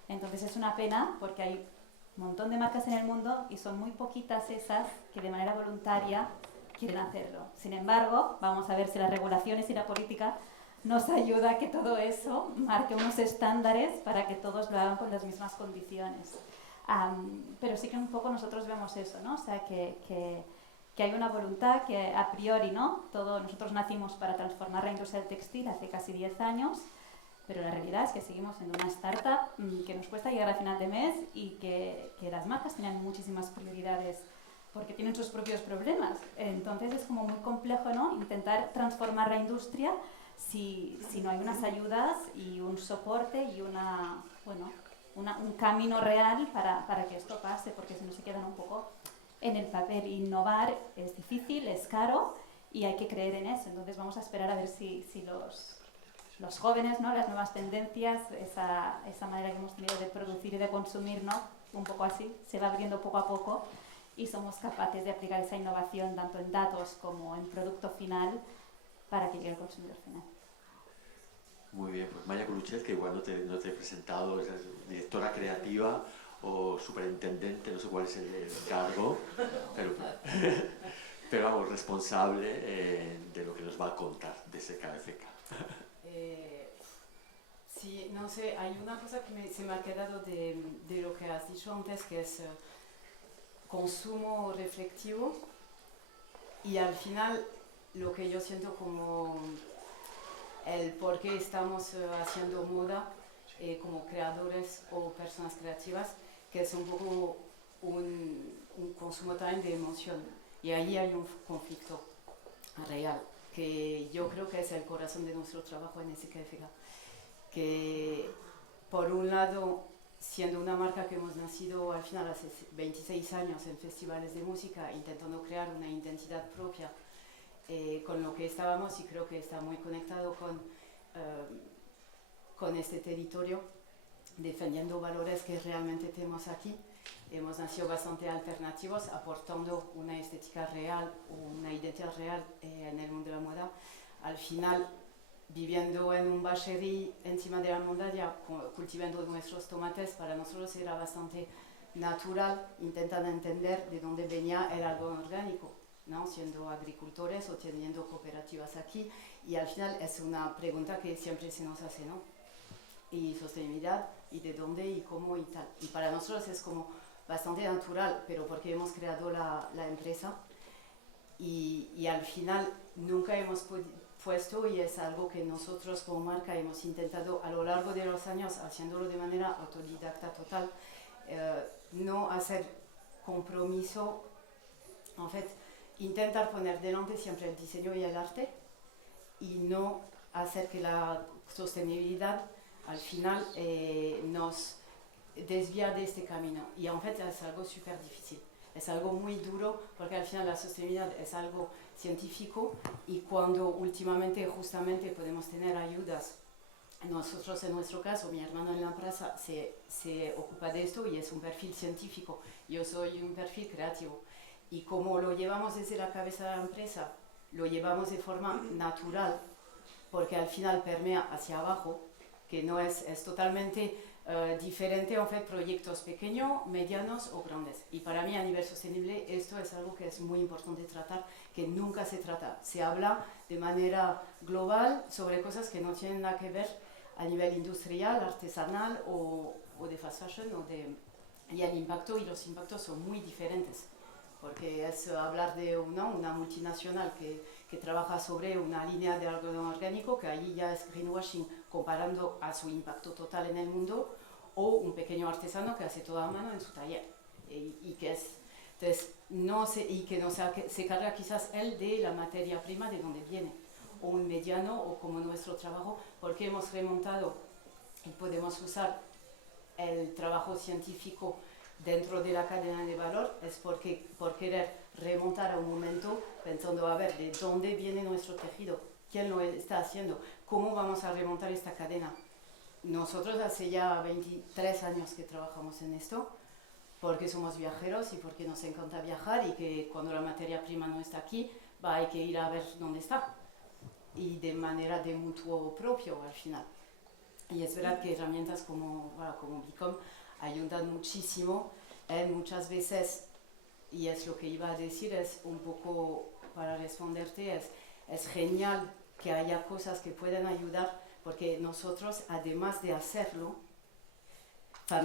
Entonces es una pena porque hay un montón de marcas en el mundo y son muy poquitas esas que de manera voluntaria quieren hacerlo. Sin embargo, vamos a ver si las regulaciones y la política nos ayuda a que todo eso marque unos estándares para que todos lo hagan con las mismas condiciones. Pero sí que un poco nosotros vemos eso, ¿no? O sea, que hay una voluntad que a priori, ¿no? Nosotros nacimos para transformar la industria del textil hace casi 10 años, pero la realidad es que seguimos siendo una startup que nos cuesta llegar a final de mes y que las marcas tienen muchísimas prioridades porque tienen sus propios problemas. Entonces es como muy complejo, ¿no?, intentar transformar la industria si no hay unas ayudas y un soporte y un camino real para que esto pase, porque si no se quedan un poco en el papel. Innovar es difícil, es caro y hay que creer en eso. Entonces vamos a esperar a ver si los jóvenes, ¿no?, las nuevas tendencias, esa manera que hemos tenido de producir y de consumir, ¿no?, un poco así, se va abriendo poco a poco y somos capaces de aplicar esa innovación tanto en datos como en producto final para que llegue al consumidor final. Muy bien, pues Maya Coluchet, que igual no te he presentado, es directora creativa o superintendente, no sé cuál es el cargo, pero vamos, responsable de lo que nos va a contar de SKFK. Sí, no sé, hay una cosa que se me ha quedado de lo que has dicho antes, que es consumo reflectivo, y al final lo que yo siento como el por qué estamos haciendo moda como creadores o personas creativas, que es un poco un consumo también de emoción, y ahí hay un conflicto real que yo creo que es el corazón de nuestro trabajo en SKFK, que por un lado, siendo una marca que hemos nacido al final hace 26 años en festivales de música, intentando crear una identidad propia con lo que estábamos, y creo que está muy conectado con este territorio, defendiendo valores que realmente tenemos aquí. Hemos nacido bastante alternativos, aportando una estética real, una identidad real en el mundo de la moda. Al final, viviendo en un bacherí encima de la montaña, cultivando nuestros tomates, para nosotros era bastante natural intentar entender de dónde venía el algodón orgánico, ¿no?, siendo agricultores o teniendo cooperativas aquí, y al final es una pregunta que siempre se nos hace, ¿no?, y sostenibilidad, y de dónde, y cómo, y tal. Y para nosotros es como bastante natural, pero porque hemos creado la empresa, y al final nunca hemos puesto, y es algo que nosotros como marca hemos intentado a lo largo de los años, haciéndolo de manera autodidacta total, no hacer compromiso, en fait, intentar poner delante siempre el diseño y el arte, y no hacer que la sostenibilidad al final nos desvía de este camino. Y en fait es algo súper difícil, es algo muy duro, porque al final la sostenibilidad es algo científico, y cuando últimamente justamente podemos tener ayudas, nosotros en nuestro caso, mi hermano en la empresa se ocupa de esto y es un perfil científico, yo soy un perfil creativo, y como lo llevamos desde la cabeza de la empresa, lo llevamos de forma natural, porque al final permea hacia abajo, que no es totalmente diferente, en fait, proyectos pequeños, medianos o grandes. Y para mí a nivel sostenible esto es algo que es muy importante tratar, que nunca se trata. Se habla de manera global sobre cosas que no tienen nada que ver a nivel industrial, artesanal o de fast fashion, y el impacto y los impactos son muy diferentes. Porque es hablar de una multinacional que trabaja sobre una línea de algodón orgánico, que allí ya es greenwashing comparando a su impacto total en el mundo, o un pequeño artesano que hace todo a mano en su taller, y que se carga quizás él de la materia prima de donde viene, o un mediano, o como nuestro trabajo, porque hemos remontado y podemos usar el trabajo científico dentro de la cadena de valor, es porque por querer remontar a un momento pensando a ver de dónde viene nuestro tejido, quién lo está haciendo, cómo vamos a remontar esta cadena. Nosotros hace ya 23 años que trabajamos en esto, porque somos viajeros y porque nos encanta viajar, y que cuando la materia prima no está aquí, hay que ir a ver dónde está, y de manera de mutuo propio al final. Y es verdad que herramientas como Bicom ayudan muchísimo, muchas veces, y es lo que iba a decir, es un poco para responderte, es genial que haya cosas que puedan ayudar, porque nosotros, además de hacerlo,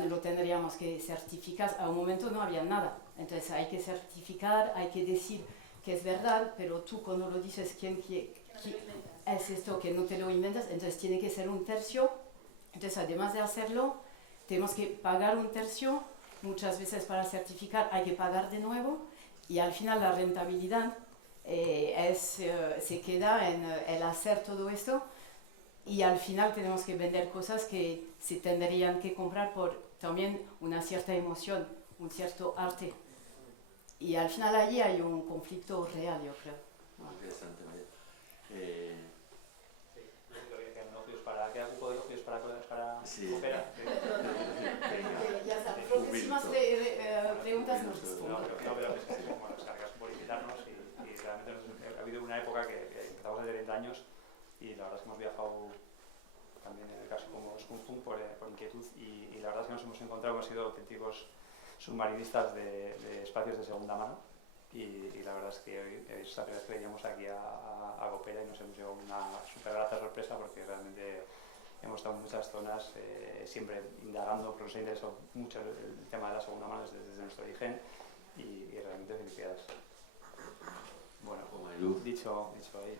lo tendríamos que certificar. A un momento no había nada, entonces hay que certificar, hay que decir que es verdad, pero tú cuando lo dices, ¿quién es esto que no te lo inventas? Entonces tiene que ser un tercio Entonces, además de hacerlo, tenemos que pagar un tercio, muchas veces para certificar hay que pagar de nuevo, y al final la rentabilidad se queda en el hacer todo esto, y al final tenemos que vender cosas que se tendrían que comprar por también una cierta emoción, un cierto arte. Y al final allí hay un conflicto real, yo creo. Muy interesante. Queda un poco de logios para Sí. Coopera. Ya está, próximas preguntas nos responden. No, pero es que bueno, es cargas por invitarnos y realmente ha habido una época que empezamos hace 30 años y la verdad es que hemos viajado también en el caso como Skunk por inquietud y la verdad es que nos hemos encontrado, hemos sido auténticos submarinistas de espacios de segunda mano y la verdad es que hoy es la primera vez que veníamos aquí a Coopera y nos hemos llevado una súper grata sorpresa porque realmente hemos estado en muchas zonas siempre indagando porque nos ha interesado mucho el tema de la segunda mano desde nuestro origen y realmente felicidades. Bueno, dicho ahí.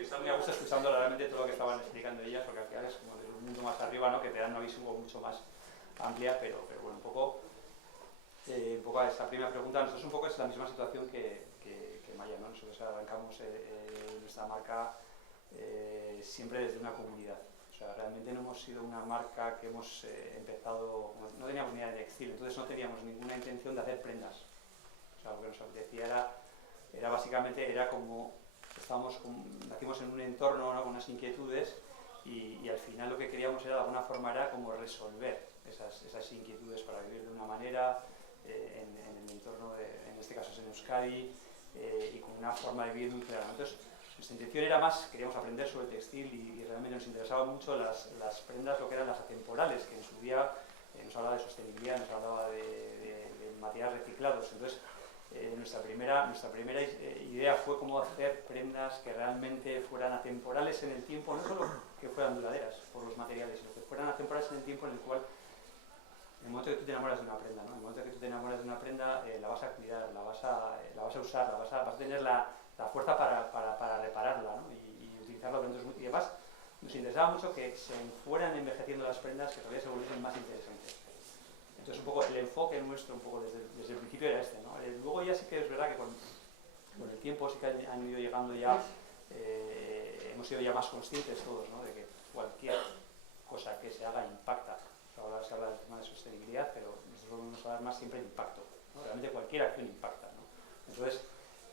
Está muy a gusto escuchando realmente todo lo que estaban explicando ellas porque al final es como desde un mundo más arriba, ¿no? Que te dan una visión mucho más amplia, pero bueno, un poco a esta primera pregunta, nosotros un poco es la misma situación que Maya, ¿no? Nosotros arrancamos nuestra marca siempre desde una comunidad. O sea, realmente no hemos sido una marca que hemos empezado, no teníamos ni idea de textil, entonces no teníamos ninguna intención de hacer prendas. O sea, lo que nos apetecía era básicamente, era como, nacimos en un entorno, ¿no? Con unas inquietudes y al final lo que queríamos era de alguna forma era como resolver esas inquietudes para vivir de una manera en el entorno, en este caso es en Euskadi, y con una forma de vivir muy clara. Entonces, nuestra intención era más, queríamos aprender sobre el textil y realmente nos interesaban mucho las prendas, lo que eran las atemporales, que en su día nos hablaba de sostenibilidad, nos hablaba de materiales reciclados. Entonces, nuestra primera idea fue cómo hacer prendas que realmente fueran atemporales en el tiempo, no solo que fueran duraderas por los materiales, sino que fueran atemporales en el tiempo en el cual en el momento que tú te enamoras de una prenda, ¿no? En el momento que tú te enamoras de una prenda, la vas a cuidar, la vas a usar, vas a tener la fuerza para repararla, ¿no? y utilizarla durante y además nos interesaba mucho que se fueran envejeciendo las prendas que todavía se volviesen más interesantes. Entonces un poco el enfoque nuestro un poco desde el principio era este, ¿no? Luego ya sí que es verdad que con el tiempo sí que han ido llegando ya, hemos sido ya más conscientes todos, ¿no? De que cualquier cosa que se haga impacta. Ahora se habla del tema de sostenibilidad, pero nosotros vamos a hablar más siempre de impacto, ¿no? Realmente cualquier acción impacta, ¿no? Entonces,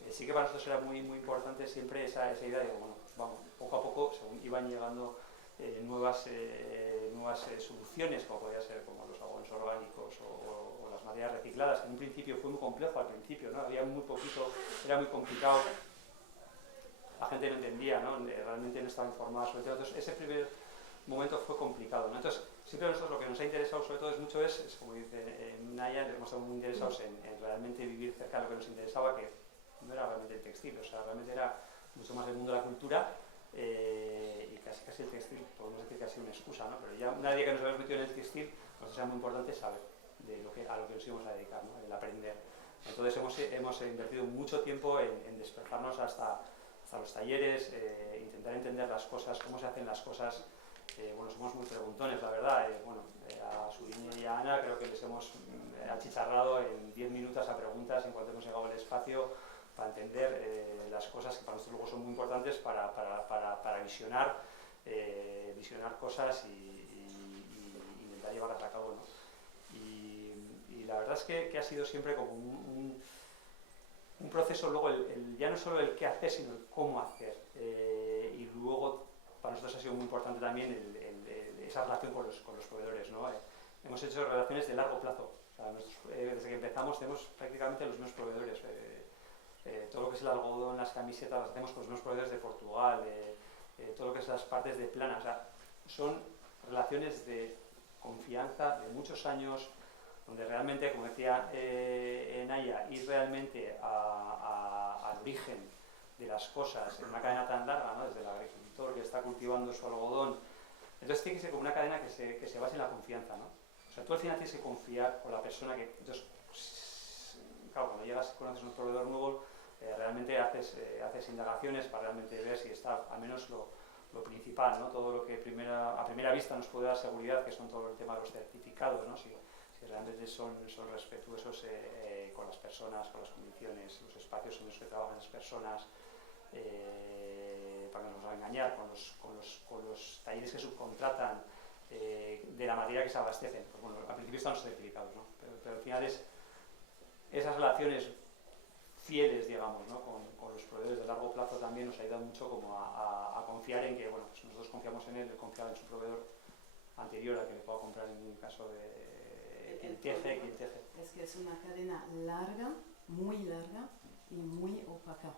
sí que para nosotros era muy importante siempre esa idea de, bueno, pues vamos, poco a poco, según iban llegando nuevas soluciones, como podía ser como los algodones orgánicos o las materias recicladas, que en un principio fue muy complejo al principio, ¿no? Había muy poquito, era muy complicado, la gente no entendía, ¿no? Realmente no estaba informada sobre todo. Entonces, ese primer momento fue complicado, ¿no? Entonces, siempre a nosotros lo que nos ha interesado sobre todo mucho es como dice Naya, hemos estado muy interesados en realmente vivir cerca de lo que nos interesaba, que no era realmente el textil, o sea, realmente era mucho más el mundo de la cultura y casi el textil, podemos decir que ha sido una excusa, ¿no? Pero ya una vez que nos habíamos metido en el textil, nos era muy importante saber a lo que nos íbamos a dedicar, ¿no? El aprender. Entonces hemos invertido mucho tiempo en desplazarnos hasta los talleres, intentar entender las cosas, cómo se hacen las cosas. Bueno, somos muy preguntones, la verdad. A Suriña y a Ana creo que les hemos achicharrado en 10 minutos a preguntas en cuanto hemos llegado al espacio para entender las cosas que para nosotros luego son muy importantes para visionar cosas y intentar llevarlas a cabo, ¿no? Y la verdad es que ha sido siempre como un proceso luego ya no solo el qué hacer, sino el cómo hacer. Y luego para nosotros ha sido muy importante también esa relación con los proveedores, ¿no? Hemos hecho relaciones de largo plazo. O sea, desde que empezamos tenemos prácticamente los mismos proveedores. Todo lo que es el algodón, las camisetas, las hacemos con los mismos proveedores de Portugal, todo lo que es las partes de plana. O sea, son relaciones de confianza de muchos años, donde realmente, como decía Naya, ir realmente al origen de las cosas en una cadena tan larga, ¿no? Desde el agricultor que está cultivando su algodón. Entonces tiene que ser como una cadena que se base en la confianza, ¿no? O sea, tú al final tienes que confiar con la persona que... Entonces, claro, cuando llegas, conoces un proveedor nuevo, realmente haces indagaciones para realmente ver si está al menos lo lo principal, ¿no? Todo lo que a primera vista nos puede dar seguridad, que son todo el tema de los certificados, ¿no? Si realmente son respetuosos con las personas, con las condiciones, los espacios en los que trabajan las personas, para que no nos va a engañar, con los talleres que subcontratan, de la materia que se abastecen. Pues bueno, al principio están los certificados, ¿no? Pero al final esas relaciones fieles, digamos, ¿no? con los proveedores de largo plazo también nos ayudan mucho como a confiar en que, bueno, pues nosotros confiamos en él confiar en su proveedor anterior a que le pueda comprar en un caso de quien teje. Es que es una cadena larga, muy larga y muy opaca.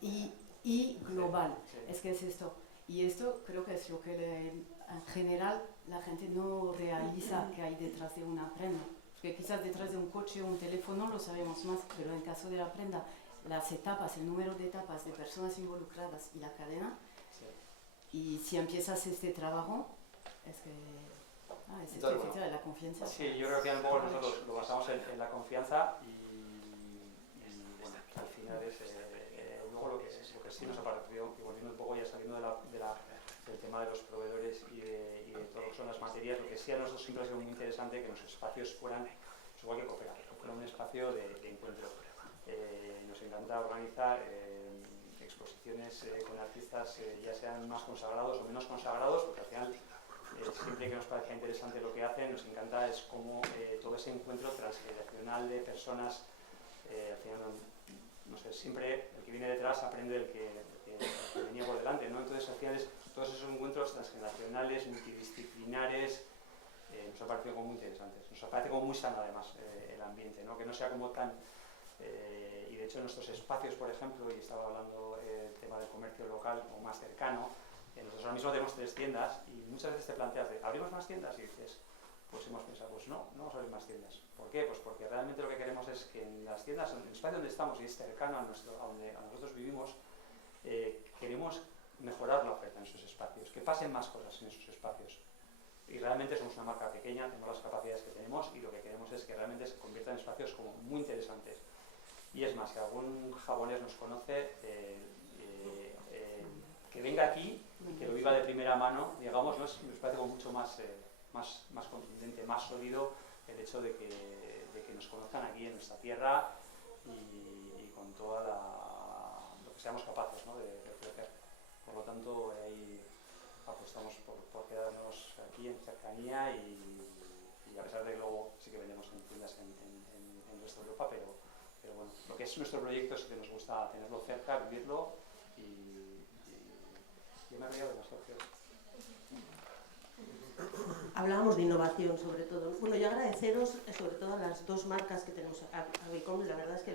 Y global. Sí. Es que es esto. Y esto creo que es lo que en general la gente no realiza que hay detrás de una prenda. Porque quizás detrás de un coche o un teléfono lo sabemos más, pero en el caso de la prenda, las etapas, el número de etapas de personas involucradas y la cadena, Sí. y si empiezas este trabajo, es que es esto, Entonces, etcétera, la confianza. Sí, yo creo que un poco nosotros lo basamos en la confianza y bueno, al final es luego lo que sí nos ha parecido, y volviendo un poco ya saliendo del tema de los proveedores y de todo lo que son las materias, lo que sí a nosotros siempre ha sido muy interesante que nuestros espacios fueran, pues igual que Coopera, fueran un espacio de encuentro. Nos encanta organizar exposiciones con artistas ya sean más consagrados o menos consagrados, porque al final siempre que nos parezca interesante lo que hacen, nos encanta es cómo todo ese encuentro transgeneracional de personas, al final, no sé, siempre el que viene detrás aprende del que venía por delante, ¿no? Entonces, al final, todos esos encuentros transgeneracionales, multidisciplinares, nos ha parecido como muy interesantes. Nos parece como muy sano, además, el ambiente, ¿no? Que no sea como tan... y de hecho, en nuestros espacios, por ejemplo, y estaba hablando el tema del comercio local o más cercano, nosotros ahora mismo tenemos 3 tiendas y muchas veces te planteas de ¿abrimos más tiendas? Y dices, pues hemos pensado, pues no vamos a abrir más tiendas. ¿Por qué? Pues porque realmente lo que queremos es que en las tiendas, en el espacio donde estamos y es cercano a donde nosotros vivimos, queremos mejorar la oferta en esos espacios, que pasen más cosas en esos espacios. Y realmente somos una marca pequeña, tenemos las capacidades que tenemos y lo que queremos es que realmente se conviertan en espacios como muy interesantes. Y es más, si algún japonés nos conoce, que venga aquí y que lo viva de primera mano, digamos, nos parece como mucho más contundente, más sólido el hecho de que nos conozcan aquí en nuestra tierra y con toda lo que seamos capaces, ¿no? de ofrecer. Por lo tanto, ahí apostamos por quedarnos aquí en cercanía y a pesar de que luego sí que vendemos en tiendas en el resto de Europa, pero bueno, lo que es nuestro proyecto sí que nos gusta tenerlo cerca, vivirlo y yo me he reído demasiado, creo. Hablábamos de innovación sobre todo. Bueno, yo agradeceros sobre todo a las 2 marcas que tenemos a Bicom. La verdad es que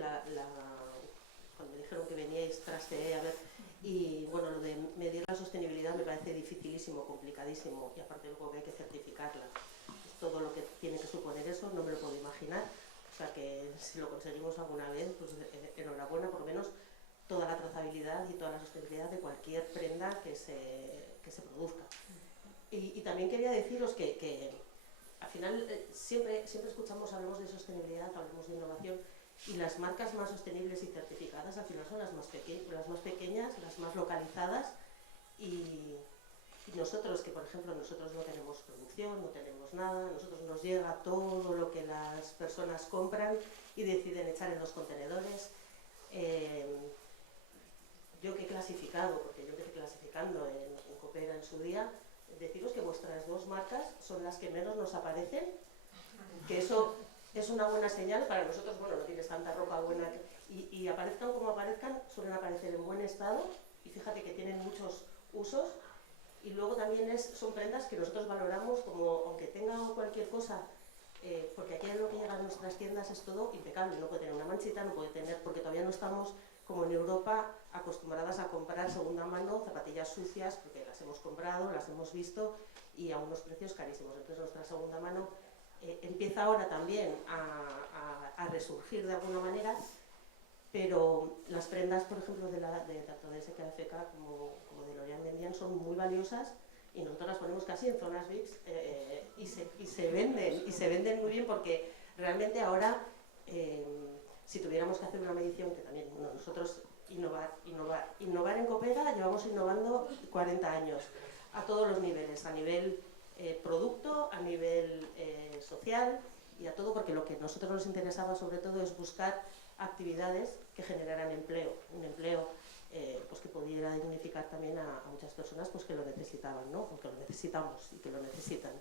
cuando me dijeron que veníais trasteé a ver, y bueno, lo de medir la sostenibilidad me parece dificilísimo, complicadísimo, y aparte luego que hay que certificarla. Todo lo que tiene que suponer eso no me lo puedo imaginar. O sea que si lo conseguimos alguna vez, pues enhorabuena, por lo menos toda la trazabilidad y toda la sostenibilidad de cualquier prenda que se produzca. Y también quería deciros que al final siempre hablamos de sostenibilidad, hablamos de innovación, y las marcas más sostenibles y certificadas al final son las más pequeñas, las más localizadas, y nosotros, que por ejemplo nosotros no tenemos producción, no tenemos nada, a nosotros nos llega todo lo que las personas compran y deciden echar en los contenedores. Yo que he clasificado, porque yo empecé clasificando en Coopera en su día, deciros que vuestras 2 marcas son las que menos nos aparecen, que eso es una buena señal para nosotros. Bueno, no tienes tanta ropa buena, y aparezcan como aparezcan, suelen aparecer en buen estado, y fíjate que tienen muchos usos, y luego también son prendas que nosotros valoramos como, aunque tenga cualquier cosa, porque aquí lo que llega a nuestras tiendas es todo impecable, no puede tener una manchita, no puede tener, porque todavía no estamos como en Europa acostumbradas a comprar segunda mano zapatillas sucias, porque las hemos comprado, las hemos visto y a unos precios carísimos. Entonces nuestra segunda mano empieza ahora también a resurgir de alguna manera, pero las prendas, por ejemplo, tanto de SKFK como de L'Oréal Mendian son muy valiosas, y nosotros las ponemos casi en zonas VIPs y se venden muy bien, porque realmente ahora, si tuviéramos que hacer una medición, que también nosotros Innovar en Coopera, llevamos innovando 40 años, a todos los niveles, a nivel producto, a nivel social y a todo, porque lo que a nosotros nos interesaba sobre todo es buscar actividades que generaran empleo, un empleo pues que pudiera dignificar también a muchas personas pues que lo necesitaban, ¿no? Porque lo necesitamos y que lo necesitan.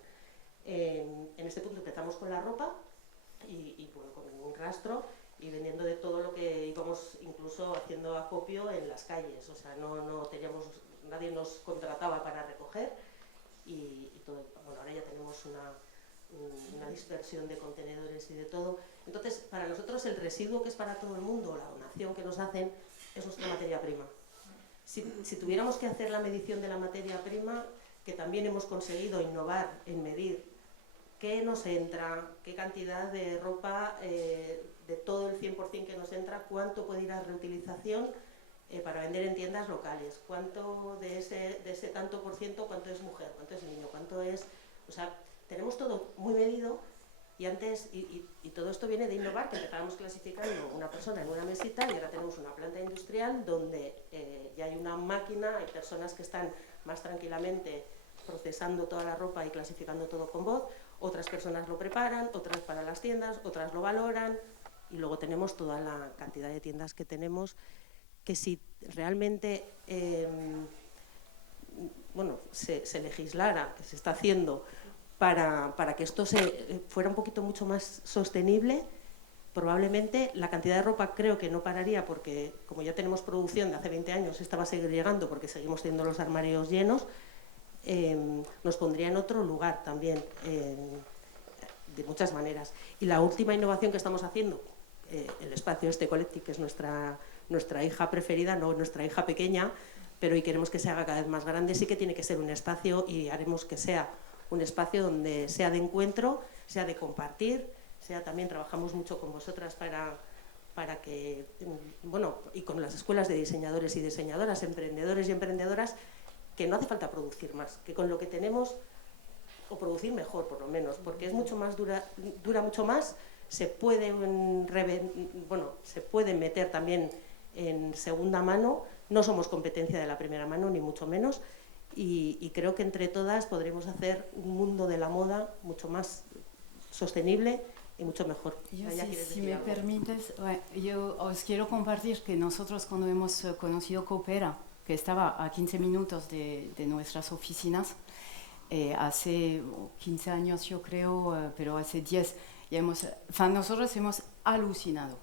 En este punto empezamos con la ropa y bueno, con un rastro y vendiendo de todo lo que íbamos incluso haciendo acopio en las calles, o sea, no teníamos, nadie nos contrataba para recoger y todo, bueno, ahora ya tenemos una dispersión de contenedores y de todo. Entonces, para nosotros el residuo que es para todo el mundo, la donación que nos hacen, es nuestra materia prima. Si tuviéramos que hacer la medición de la materia prima, que también hemos conseguido innovar en medir qué nos entra, qué cantidad de ropa, de todo el 100% que nos entra, cuánto puede ir a reutilización para vender en tiendas locales, cuánto de ese tanto por ciento, cuánto es mujer, cuánto es niño, cuánto es... O sea, tenemos todo muy medido y antes, y todo esto viene de innovar, que empezábamos clasificando una persona en una mesita y ahora tenemos una planta industrial donde ya hay una máquina, hay personas que están más tranquilamente procesando toda la ropa y clasificando todo con voz, otras personas lo preparan, otras para las tiendas, otras lo valoran y luego tenemos toda la cantidad de tiendas que tenemos que si realmente bueno, se legislara, que se está haciendo para que esto fuera un poquito mucho más sostenible, probablemente la cantidad de ropa creo que no pararía porque como ya tenemos producción de hace 20 años, esta va a seguir llegando porque seguimos teniendo los armarios llenos, nos pondría en otro lugar también, de muchas maneras. Y la última innovación que estamos haciendo, el espacio este Collective, que es nuestra hija preferida, no nuestra hija pequeña, pero y queremos que se haga cada vez más grande, sí que tiene que ser un espacio y haremos que sea un espacio donde sea de encuentro, sea de compartir, sea también trabajamos mucho con vosotras para que, bueno, y con las escuelas de diseñadores y diseñadoras, emprendedores y emprendedoras, que no hace falta producir más, que con lo que tenemos, o producir mejor por lo menos, porque es mucho más dura mucho más, se puede meter también en segunda mano, no somos competencia de la primera mano, ni mucho menos, y creo que entre todas podremos hacer un mundo de la moda mucho más sostenible y mucho mejor. Yo, si me permites, yo os quiero compartir que nosotros cuando hemos conocido Coopera, que estaba a 15 minutos de nuestras oficinas, hace 15 años yo creo, pero hace 10, nosotros hemos alucinado,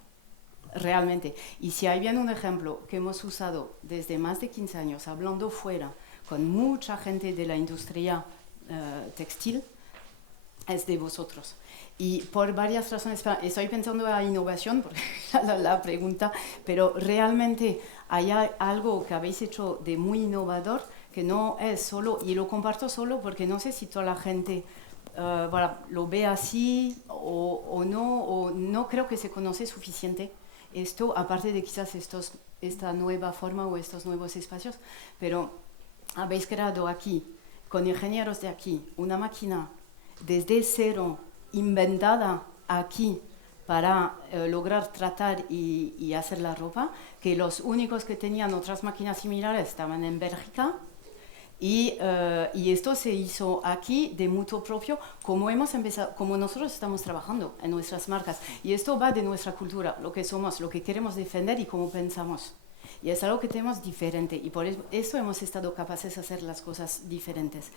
realmente. Y si hay bien un ejemplo que hemos usado desde más de 15 años, hablando fuera, con mucha gente de la industria textil, es de vosotros. Y por varias razones, estoy pensando en la innovación, porque la pregunta, pero realmente hay algo que habéis hecho de muy innovador, que no es solo, y lo comparto solo porque no sé si toda la gente lo ve así o no creo que se conoce suficiente esto, aparte de quizás esta nueva forma o estos nuevos espacios, pero habéis creado aquí, con ingenieros de aquí, una máquina desde cero, inventada aquí para lograr tratar y hacer la ropa, que los únicos que tenían otras máquinas similares estaban en Bélgica, y esto se hizo aquí de mutuo propio, como nosotros estamos trabajando en nuestras marcas, y esto va de nuestra cultura, lo que somos, lo que queremos defender y cómo pensamos. Y es algo que tenemos diferente y por eso hemos estado capaces de hacer las cosas diferentes.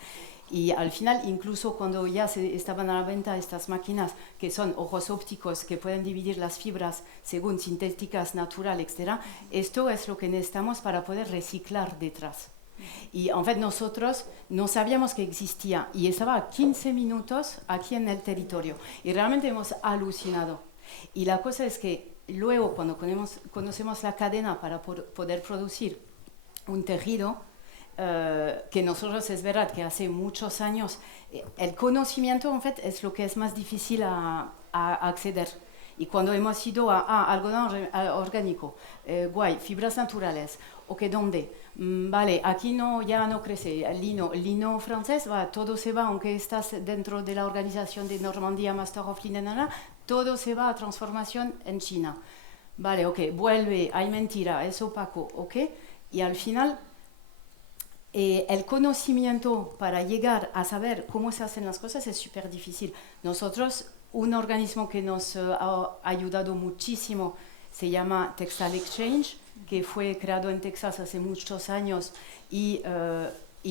Y al final, incluso cuando ya estaban a la venta estas máquinas que son ojos ópticos que pueden dividir las fibras según sintéticas, natural, etc., esto es lo que necesitamos para poder reciclar detrás. Y en fait nosotros no sabíamos que existía y estaba a 15 minutos aquí en el territorio y realmente hemos alucinado. Y la cosa es que luego, cuando conocemos la cadena para poder producir un tejido, que nosotros es verdad que hace muchos años, el conocimiento en fait es lo que es más difícil a acceder. Y cuando hemos ido a algodón orgánico, guay, fibras naturales, ok, ¿dónde? Vale, aquí ya no crece el lino francés, todo se va, aunque estás dentro de la organización de Normandía Master of Linen, todo se va a transformación en China. vale, ok, vuelve, hay mentira, es opaco, ok, y al final el conocimiento para llegar a saber cómo se hacen las cosas es súper difícil. Nosotros, un organismo que nos ha ayudado muchísimo se llama Textile Exchange, que fue creado en Texas hace muchos años y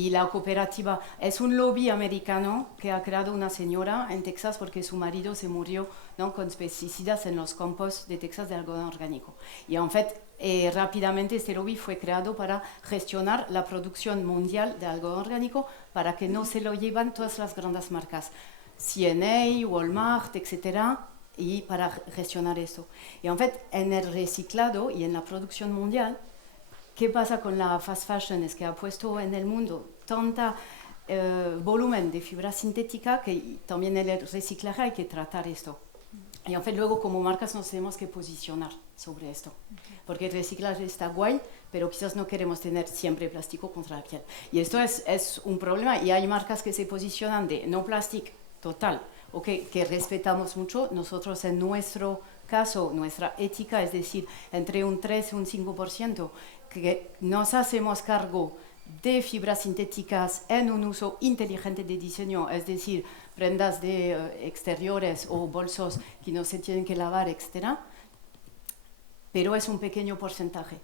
la cooperativa es un lobby americano que ha creado una señora en Texas porque su marido se murió, ¿no?, con pesticidas en los campos de Texas de algodón orgánico. Y en fait, rápidamente este lobby fue creado para gestionar la producción mundial de algodón orgánico para que no se lo llevan todas las grandes marcas, C&A, Walmart, etcétera, y para gestionar esto. Y en fait, en el reciclado y en la producción mundial, ¿qué pasa con la fast fashion? Es que ha puesto en el mundo tanta volumen de fibra sintética que también en el reciclaje hay que tratar esto. Y en fait, luego como marcas nos tenemos que posicionar sobre esto. Porque el reciclaje está guay, pero quizás no queremos tener siempre plástico contra la piel. Y esto es un problema y hay marcas que se posicionan de no plástico total, okay, que respetamos mucho. Nosotros en nuestro caso, nuestra ética es decir, entre un 3 y un 5%, que nos hacemos cargo de fibras sintéticas en un uso inteligente de diseño, es decir, prendas de exteriores o bolsos que no se tienen que lavar, etc. Pero es un pequeño porcentaje.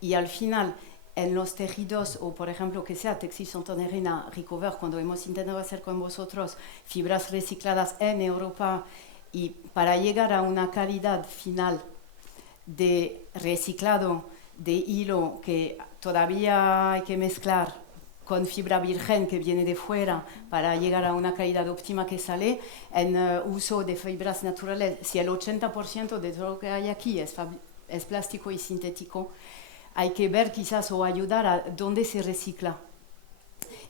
Y al final, en los tejidos, o por ejemplo que sea Textil Santanderina, Recover, cuando hemos intentado hacer con vosotros fibras recicladas en Europa, y para llegar a una calidad final de reciclado de hilo que todavía hay que mezclar con fibra virgen que viene de fuera para llegar a una calidad óptima que sale en uso de fibras naturales. Si el 80% de todo lo que hay aquí es plástico y sintético, hay que ver quizás o ayudar a dónde se recicla.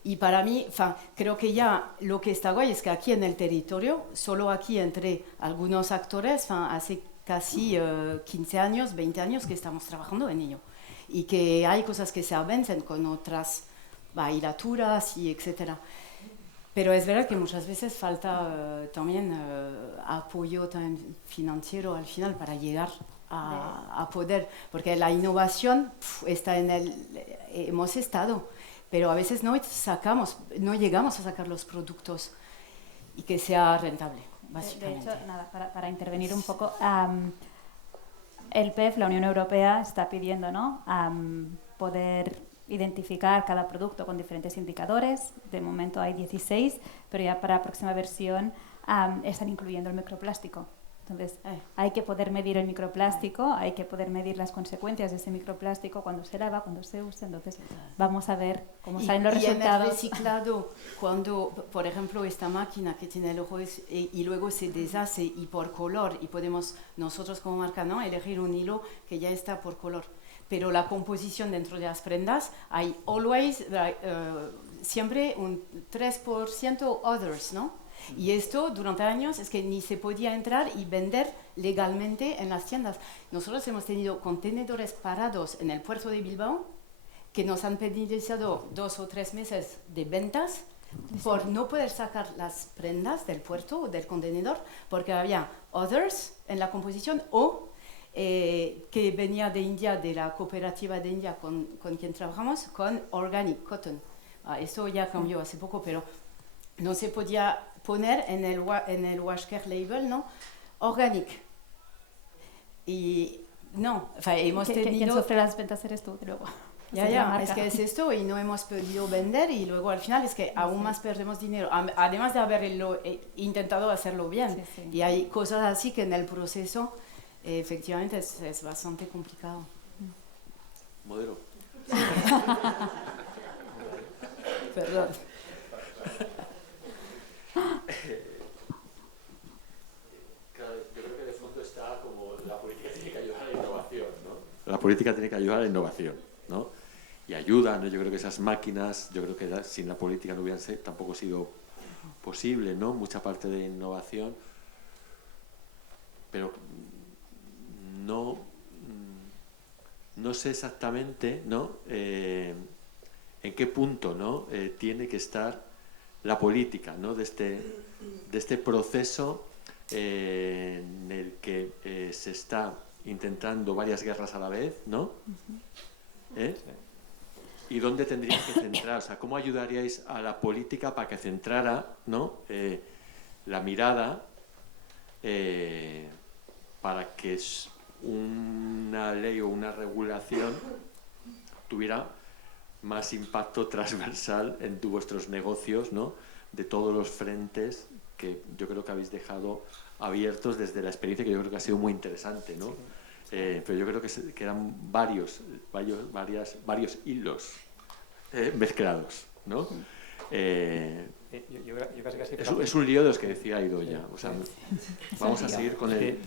Y para mí, creo que ya lo que está guay es que aquí en el territorio, solo aquí entre algunos actores, hace casi 15 años, 20 años que estamos trabajando en ello. Y que hay cosas que se avancen con otras hilaturas y etcétera. Pero es verdad que muchas veces falta también apoyo también financiero al final para llegar a poder, porque la innovación está en hemos estado, pero a veces no llegamos a sacar los productos y que sea rentable, básicamente. De hecho, nada, para intervenir un poco, el PEF, la Unión Europea, está pidiendo, ¿no?, poder identificar cada producto con diferentes indicadores. De momento hay 16, pero ya para la próxima versión están incluyendo el microplástico. Entonces, hay que poder medir el microplástico, hay que poder medir las consecuencias de ese microplástico cuando se lava, cuando se usa. Entonces, vamos a ver cómo salen los resultados. Y en el reciclado, cuando, por ejemplo, esta máquina que tiene el ojo y luego se deshace y por color, y podemos nosotros como marca, ¿no?, elegir un hilo que ya está por color. Pero la composición dentro de las prendas, hay siempre un 3% others, ¿no? Y esto durante años es que ni se podía entrar y vender legalmente en las tiendas. Nosotros hemos tenido contenedores parados en el puerto de Bilbao que nos han penalizado 2 o 3 meses de ventas por no poder sacar las prendas del puerto o del contenedor porque había others en la composición o que venía de India, de la cooperativa de India con quien trabajamos, con organic cotton. Eso ya cambió hace poco, pero no se podía poner en el Washcare label, ¿no?, organic. Y no, hemos tenido... Quien sufre las ventas eres tú, luego. Ya, es que es esto y no hemos podido vender y luego al final es que aún más perdemos dinero, además de haberlo intentado hacerlo bien. Sí. Y hay cosas así que en el proceso efectivamente es bastante complicado. Modelo. Perdón. Claro, yo creo que de fondo está como la política tiene que ayudar a la innovación, ¿no? La política tiene que ayudar a la innovación, ¿no? Y ayuda, ¿no? Yo creo que esas máquinas, yo creo que sin la política no hubieran tampoco sido posible, ¿no?, mucha parte de innovación, pero no sé exactamente, ¿no?, en qué punto, ¿no?, tiene que estar la política, ¿no?, de este proceso en el que se está intentando varias guerras a la vez, ¿no? ¿Y dónde tendrían que centrar? O sea, ¿cómo ayudaríais a la política para que centrara, ¿no? La mirada para que una ley o una regulación tuviera más impacto transversal en vuestros negocios, ¿no? De todos los frentes que yo creo que habéis dejado abiertos desde la experiencia, que yo creo que ha sido muy interesante, ¿no? Pero yo creo que eran varios hilos mezclados, ¿no? Yo casi es un lío de los que decía Idoia. O sea, vamos a seguir con el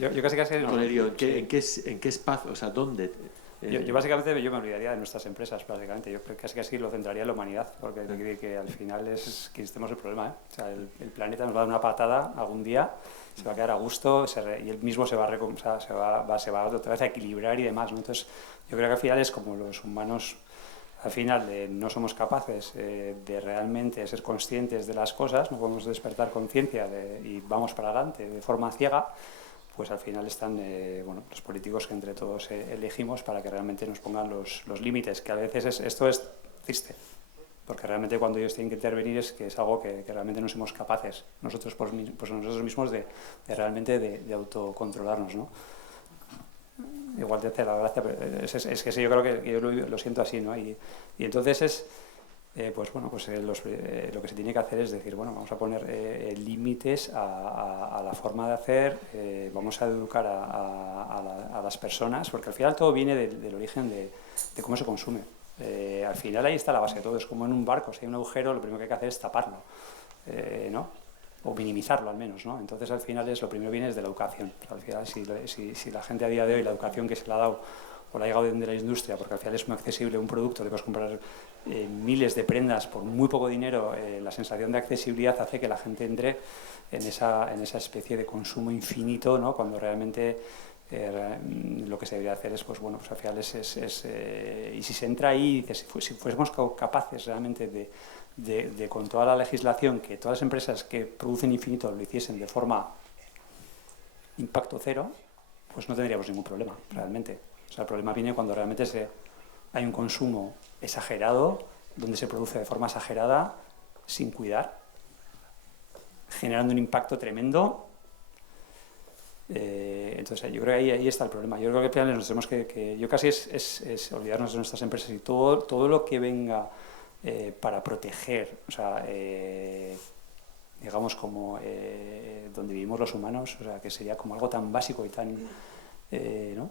lío. ¿En qué espacio? O sea, ¿dónde? Yo básicamente me olvidaría de nuestras empresas, básicamente. Yo casi lo centraría en la humanidad, porque quiero decir que al final es que tenemos el problema, ¿eh? O sea, el planeta nos va a dar una patada algún día, se va a quedar a gusto y él mismo se va otra vez a equilibrar y demás, ¿no? Entonces, yo creo que al final es como los humanos, al final no somos capaces de realmente ser conscientes de las cosas, no podemos despertar conciencia y vamos para adelante de forma ciega. Pues al final están los políticos que entre todos elegimos para que realmente nos pongan los límites, que a veces esto es triste, porque realmente cuando ellos tienen que intervenir es que es algo que realmente no somos capaces nosotros nosotros mismos de realmente de autocontrolarnos, ¿no? Igual te hace la gracia, pero es que sí, yo creo que yo lo siento así, ¿no? Y entonces es lo que se tiene que hacer es decir, bueno, vamos a poner límites a la forma de hacer, vamos a educar a las personas, porque al final todo viene del origen de cómo se consume. Al final ahí está la base de todo, es como en un barco, si hay un agujero lo primero que hay que hacer es taparlo, ¿no? O minimizarlo al menos, ¿no? Entonces al final lo primero viene desde la educación. Al final si la gente a día de hoy, la educación que se le ha dado o la ha llegado de la industria, porque al final es muy accesible un producto, le puedes comprar miles de prendas por muy poco dinero, la sensación de accesibilidad hace que la gente entre en esa especie de consumo infinito, ¿no? Cuando realmente lo que se debería hacer es, al final y si se entra ahí, dices, si fuésemos capaces realmente de con toda la legislación, que todas las empresas que producen infinito lo hiciesen de forma impacto cero, pues no tendríamos ningún problema, realmente. O sea, el problema viene cuando realmente hay un consumo exagerado, donde se produce de forma exagerada, sin cuidar, generando un impacto tremendo. Entonces, yo creo que ahí está el problema. Yo creo que al final nos tenemos yo casi es olvidarnos de nuestras empresas y todo lo que venga para proteger, o sea, digamos como donde vivimos los humanos, o sea, que sería como algo tan básico y tan, ¿no?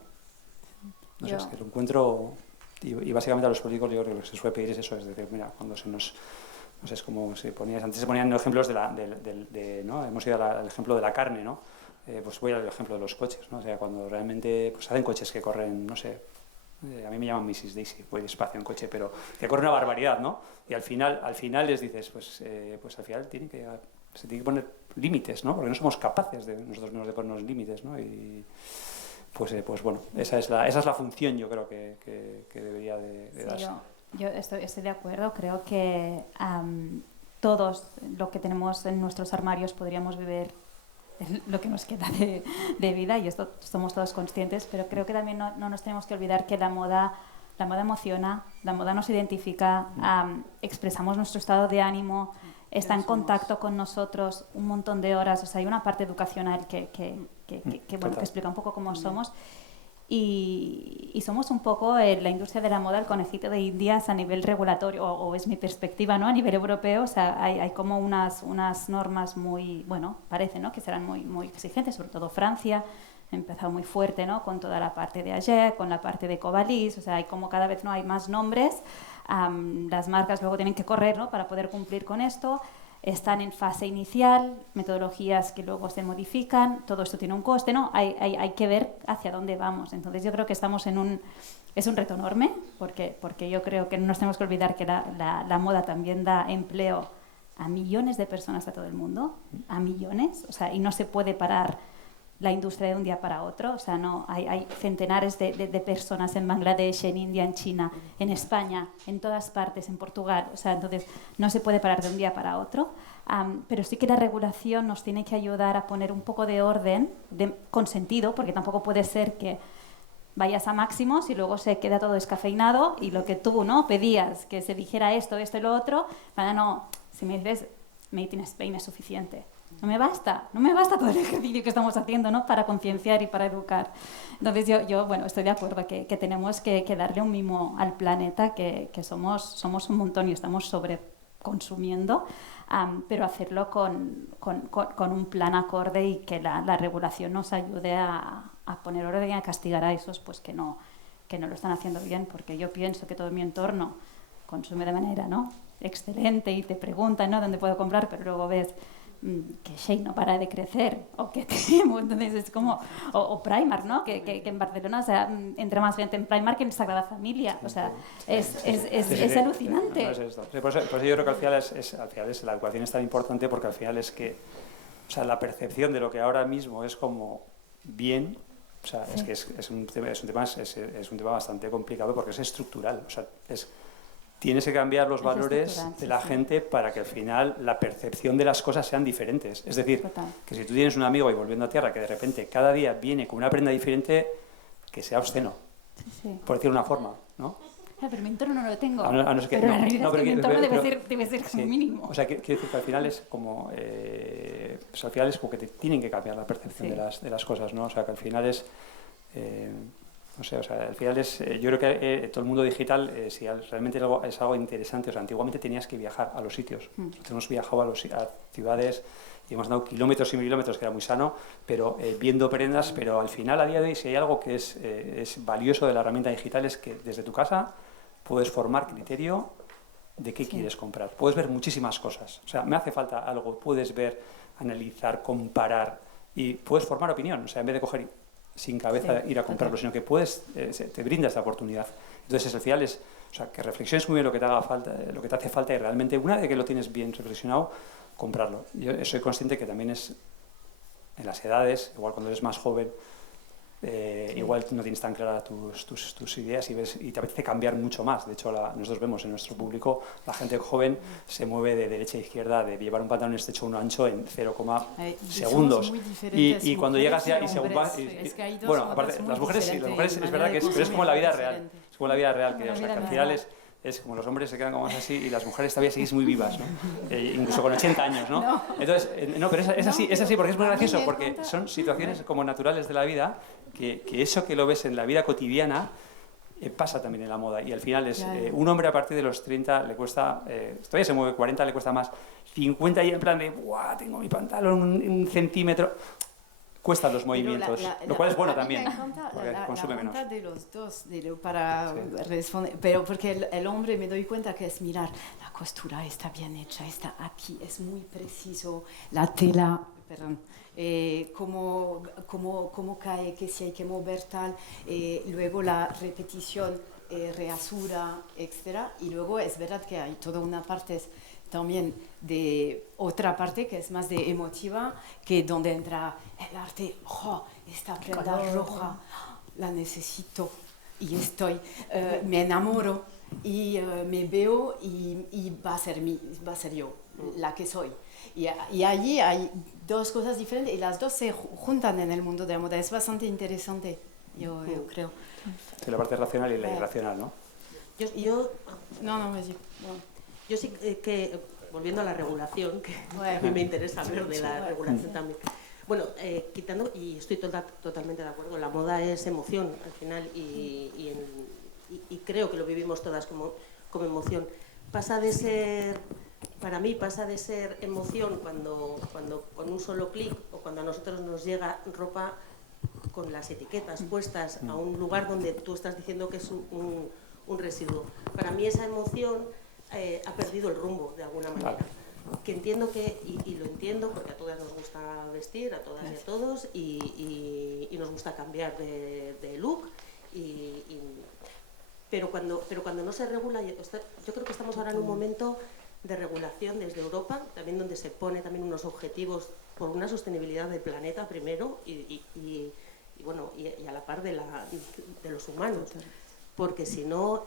No sé, es que lo encuentro, y básicamente a los políticos yo creo que lo que se suele pedir es eso, es decir, mira, cuando se nos, no sé, es como antes se ponían ejemplos ¿no? Hemos ido al ejemplo de la carne, ¿no? Pues voy al ejemplo de los coches, ¿no? O sea, cuando realmente pues hacen coches que corren, no sé, a mí me llaman Mrs. Daisy, voy despacio en coche, pero que corre una barbaridad, ¿no? Y al final les dices, pues al final se tiene que poner límites, ¿no? Porque no somos capaces nosotros mismos de ponernos límites, ¿no? Y pues bueno, esa es la función, yo creo que debería de darse. Yo estoy de acuerdo, creo que todos lo que tenemos en nuestros armarios podríamos vivir lo que nos queda de vida, y esto somos todos conscientes, pero creo que también no nos tenemos que olvidar que la moda emociona, la moda nos identifica, expresamos nuestro estado de ánimo, está en contacto con nosotros un montón de horas, o sea, hay una parte educacional que explica un poco cómo somos, y somos un poco la industria de la moda, el conejito de Indias a nivel regulatorio, o es mi perspectiva, ¿no? A nivel europeo, o sea, hay como unas normas muy, parece, ¿no? Que serán muy, muy exigentes, sobre todo Francia ha empezado muy fuerte, ¿no? Con toda la parte de Agec, con la parte de Covalis, o sea, hay como cada vez no hay más nombres, las marcas luego tienen que correr, ¿no? Para poder cumplir con esto. Están en fase inicial, metodologías que luego se modifican, todo esto tiene un coste, ¿no? Hay que ver hacia dónde vamos. Entonces yo creo que estamos es un reto enorme, porque yo creo que no nos tenemos que olvidar que la moda también da empleo a millones de personas a todo el mundo, a millones, o sea, y no se puede parar la industria de un día para otro, o sea, no, hay centenares de personas en Bangladesh, en India, en China, en España, en todas partes, en Portugal, o sea, entonces no se puede parar de un día para otro, pero sí que la regulación nos tiene que ayudar a poner un poco de orden, con sentido, porque tampoco puede ser que vayas a máximos y luego se queda todo descafeinado y lo que tú, ¿no?, pedías, que se dijera esto y lo otro, no, si me dices, Mediterranean Spain es suficiente. No me basta todo el ejercicio que estamos haciendo, ¿no?, para concienciar y para educar. Entonces yo bueno, estoy de acuerdo que tenemos que darle un mimo al planeta, que somos un montón y estamos sobreconsumiendo, pero hacerlo con un plan acorde y que la regulación nos ayude a poner orden y a castigar a esos pues que no lo están haciendo bien, porque yo pienso que todo mi entorno consume de manera, ¿no?, excelente y te preguntan, ¿no?, dónde puedo comprar, pero luego ves que Shein no para de crecer, o que Temu, entonces es como, o Primark, ¿no?, que en Barcelona, o sea, entra más gente en Primark que en Sagrada Familia, o sea, es alucinante. No es esto. Sí, por eso yo creo que al final es la educación es tan importante, porque al final es que, o sea, la percepción de lo que ahora mismo es como bien, o sea, sí, es un tema bastante complicado, porque es estructural, o sea, tienes que cambiar los valores de la gente para que al final la percepción de las cosas sean diferentes. Es decir, que si tú tienes un amigo, y volviendo a tierra, que de repente cada día viene con una prenda diferente, que sea obsceno, por decir una forma, ¿no? Pero mi entorno no lo tengo. A no ser que, pero en realidad es que mi entorno debe ser como mínimo. O sea, quiero decir que al final es como... pues al final es como que te tienen que cambiar la percepción de las cosas, ¿no? O sea, que al final es... no sé, o sea, al final es... yo creo que todo el mundo digital, si realmente es algo interesante, o sea, antiguamente tenías que viajar a los sitios. Nosotros hemos viajado a ciudades y hemos dado kilómetros y kilómetros, que era muy sano, pero viendo prendas, pero al final, a día de hoy, si hay algo que es valioso de la herramienta digital, es que desde tu casa puedes formar criterio de qué quieres comprar. Puedes ver muchísimas cosas. O sea, me hace falta algo, puedes ver, analizar, comparar y puedes formar opinión. O sea, en vez de coger sin cabeza ir a comprarlo, sino que puedes, te brinda esta oportunidad. Entonces, al final es, o sea, que reflexiones muy bien lo que te haga falta, lo que te hace falta, y realmente una vez que lo tienes bien reflexionado, comprarlo. Yo soy consciente que también es en las edades, igual cuando eres más joven, igual no tienes tan claras tus ideas y te apetece cambiar mucho más. De hecho, nosotros vemos en nuestro público, la gente joven se mueve de derecha a izquierda, de llevar un pantalón estrecho o uno ancho en 0, segundos. Y cuando llegas ya y según vas... Bueno, aparte, las mujeres sí, es verdad que es como la vida real. Es como la vida real, que, o sea, que al final es como los hombres se quedan como así y las mujeres todavía seguís muy vivas, ¿no? Incluso con 80 años, ¿no? Entonces, no, pero es así porque es muy gracioso, porque son situaciones como naturales de la vida, que eso que lo ves en la vida cotidiana pasa también en la moda, y al final es un hombre a partir de los 30 le cuesta, todavía se mueve, 40 le cuesta más, 50 y en plan de, ¡buah, tengo mi pantalón un centímetro! Cuestan los movimientos, lo cual es bueno también, porque consume menos. De los dos, para responder, pero porque el hombre me doy cuenta que es mirar, la costura está bien hecha, está aquí, es muy preciso, la tela, perdón, cómo cae, que si hay que mover tal, luego la repetición, reasura, etc. Y luego es verdad que hay toda una parte también de otra parte que es más de emotiva, que donde entra el arte, esta prenda roja, la necesito y me enamoro y me veo y va a ser yo la que soy. Y allí hay dos cosas diferentes y las dos se juntan en el mundo de la moda. Es bastante interesante, yo creo. Sí, la parte racional y la irracional, ¿no? Yo sí que, volviendo a la regulación, que a mí me interesa hablar de la regulación también. Bueno, quitando, y estoy totalmente de acuerdo, la moda es emoción al final y creo que lo vivimos todas como emoción. Para mí pasa de ser emoción cuando con un solo clic o cuando a nosotros nos llega ropa con las etiquetas puestas a un lugar donde tú estás diciendo que es un residuo. Para mí esa emoción ha perdido el rumbo de alguna manera. Que entiendo y lo entiendo porque a todas nos gusta vestir, a todas y a todos, y nos gusta cambiar de look, pero cuando no se regula, yo creo que estamos ahora en un momento de regulación desde Europa, también donde se pone también unos objetivos por una sostenibilidad del planeta primero y a la par de los humanos, porque si no,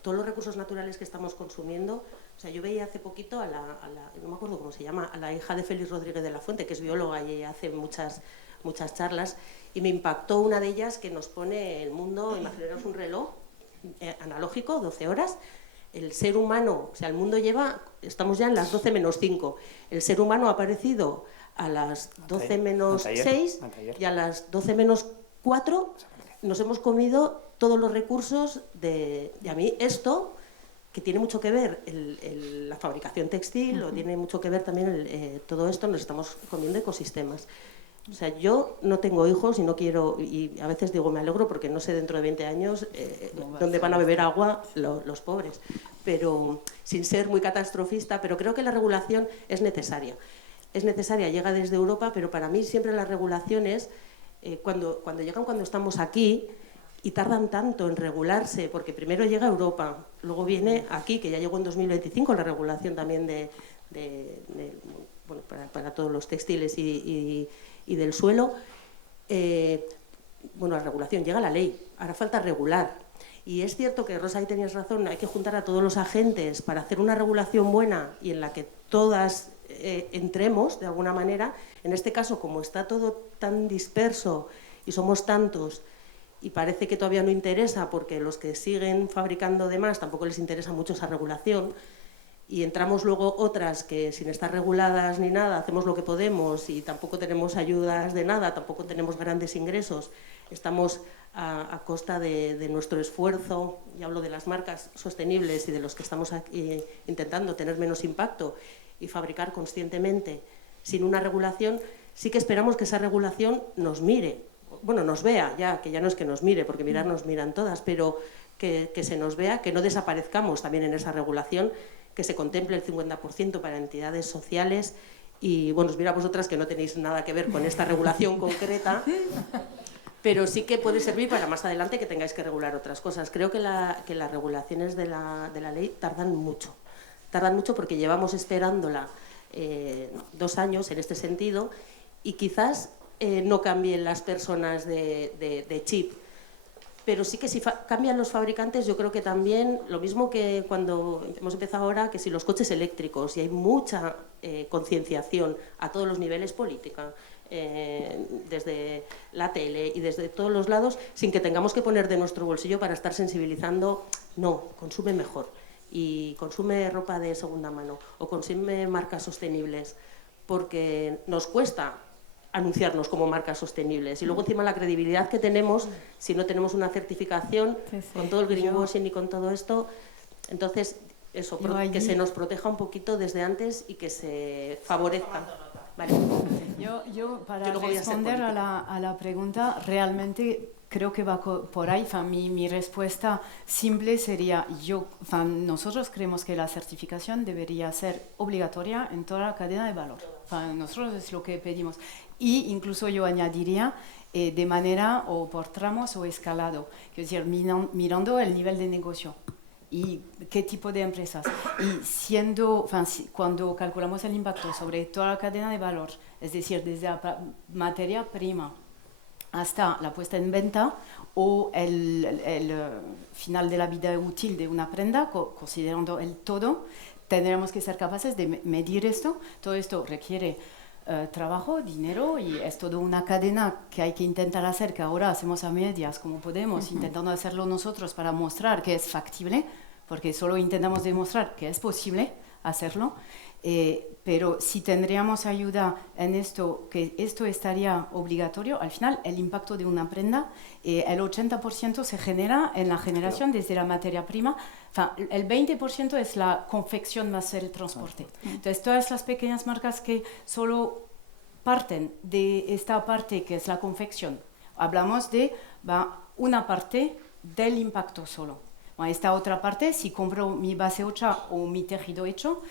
todos los recursos naturales que estamos consumiendo sea, yo veía hace poquito no me acuerdo cómo se llama, a la hija de Félix Rodríguez de la Fuente, que es bióloga y hace muchas charlas, y me impactó una de ellas que nos pone el mundo, imaginaros un reloj analógico, 12 horas, el ser humano, o sea, el mundo estamos ya en las 12 menos 5, el ser humano ha aparecido a las 12 menos 6 y a las 12 menos 4 nos hemos comido todos los recursos y a mí esto, que tiene mucho que ver la fabricación textil, o tiene mucho que ver también todo esto, nos estamos comiendo ecosistemas. O sea, yo no tengo hijos y no quiero, y a veces digo me alegro porque no sé dentro de 20 años dónde van a beber agua los pobres, pero sin ser muy catastrofista, pero creo que la regulación es necesaria. Es necesaria, llega desde Europa, pero para mí siempre las regulaciones, cuando llegan cuando estamos aquí, y tardan tanto en regularse, porque primero llega Europa, luego viene aquí, que ya llegó en 2025 la regulación también bueno, para todos los textiles y del suelo. Bueno, la regulación, llega la ley, ahora falta regular. Y es cierto que, Rosa, ahí tenías razón, hay que juntar a todos los agentes para hacer una regulación buena y en la que todas entremos de alguna manera. En este caso, como está todo tan disperso y somos tantos, y parece que todavía no interesa porque los que siguen fabricando de más tampoco les interesa mucho esa regulación, y entramos luego otras que sin estar reguladas ni nada hacemos lo que podemos y tampoco tenemos ayudas de nada, tampoco tenemos grandes ingresos, estamos a costa de nuestro esfuerzo, y hablo de las marcas sostenibles y de los que estamos aquí intentando tener menos impacto y fabricar conscientemente sin una regulación. Sí que esperamos que esa regulación nos mire, bueno, nos vea, que ya no es que nos mire, porque mirar nos miran todas, pero que se nos vea, que no desaparezcamos también en esa regulación, que se contemple el 50% para entidades sociales. Y bueno, os mira a vosotras que no tenéis nada que ver con esta regulación concreta, pero sí que puede servir para más adelante que tengáis que regular otras cosas. Creo que las regulaciones de la ley tardan mucho porque llevamos esperándola 2 años en este sentido, y quizás no cambien las personas de chip, pero sí que si cambian los fabricantes, yo creo que también, lo mismo que cuando hemos empezado ahora, que si los coches eléctricos, y hay mucha concienciación a todos los niveles, política, desde la tele y desde todos los lados, sin que tengamos que poner de nuestro bolsillo para estar sensibilizando, no, consume mejor y consume ropa de segunda mano o consume marcas sostenibles, porque nos cuesta anunciarnos como marcas sostenibles, y luego encima la credibilidad que tenemos, si no tenemos una certificación, con todo el greenwashing y con todo esto, entonces eso, que se nos proteja un poquito desde antes y que se favorezca. Vale. Yo para responder a la pregunta, realmente creo que va por ahí. Mi respuesta simple sería, nosotros creemos que la certificación debería ser obligatoria en toda la cadena de valor. Nosotros es lo que pedimos. Y incluso yo añadiría de manera o por tramos o escalado, es decir, mirando el nivel de negocio y qué tipo de empresas. Y cuando calculamos el impacto sobre toda la cadena de valor, es decir, desde la materia prima hasta la puesta en venta o el final de la vida útil de una prenda, considerando el todo, tendremos que ser capaces de medir esto. Todo esto requiere trabajo, dinero, y es toda una cadena que hay que intentar hacer, que ahora hacemos a medias como podemos, intentando hacerlo nosotros para mostrar que es factible, porque solo intentamos demostrar que es posible hacerlo, pero si tendríamos ayuda en esto, que esto estaría obligatorio, al final el impacto de una prenda, el 80% se genera en la generación desde la materia prima, el 20% es la confección más el transporte. Entonces todas las pequeñas marcas que solo parten de esta parte que es la confección, hablamos de una parte del impacto solo. Esta otra parte, si compro mi base hecha o mi tejido hecho,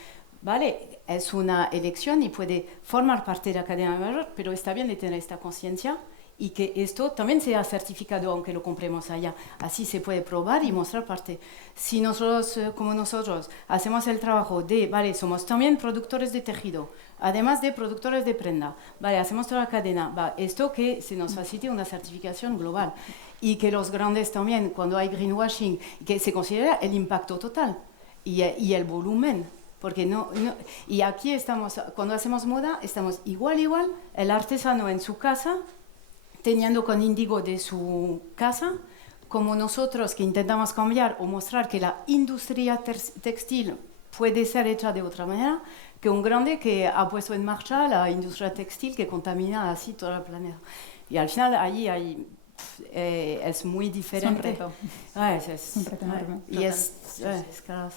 vale, es una elección y puede formar parte de la cadena de valor, pero está bien de tener esta conciencia y que esto también sea certificado aunque lo compremos allá. Así se puede probar y mostrar parte. Si nosotros, como nosotros, hacemos el trabajo de, vale, somos también productores de tejido, además de productores de prenda, vale, hacemos toda la cadena, esto que se nos facilite una certificación global y que los grandes también, cuando hay greenwashing, que se considera el impacto total y el volumen Porque y aquí estamos, cuando hacemos moda, estamos igual, el artesano en su casa, teniendo con índigo de su casa, como nosotros que intentamos cambiar o mostrar que la industria textil puede ser hecha de otra manera, que un grande que ha puesto en marcha la industria textil que contamina así todo el planeta. Y al final ahí es muy diferente. Es un reto. Es un reto enorme. Y es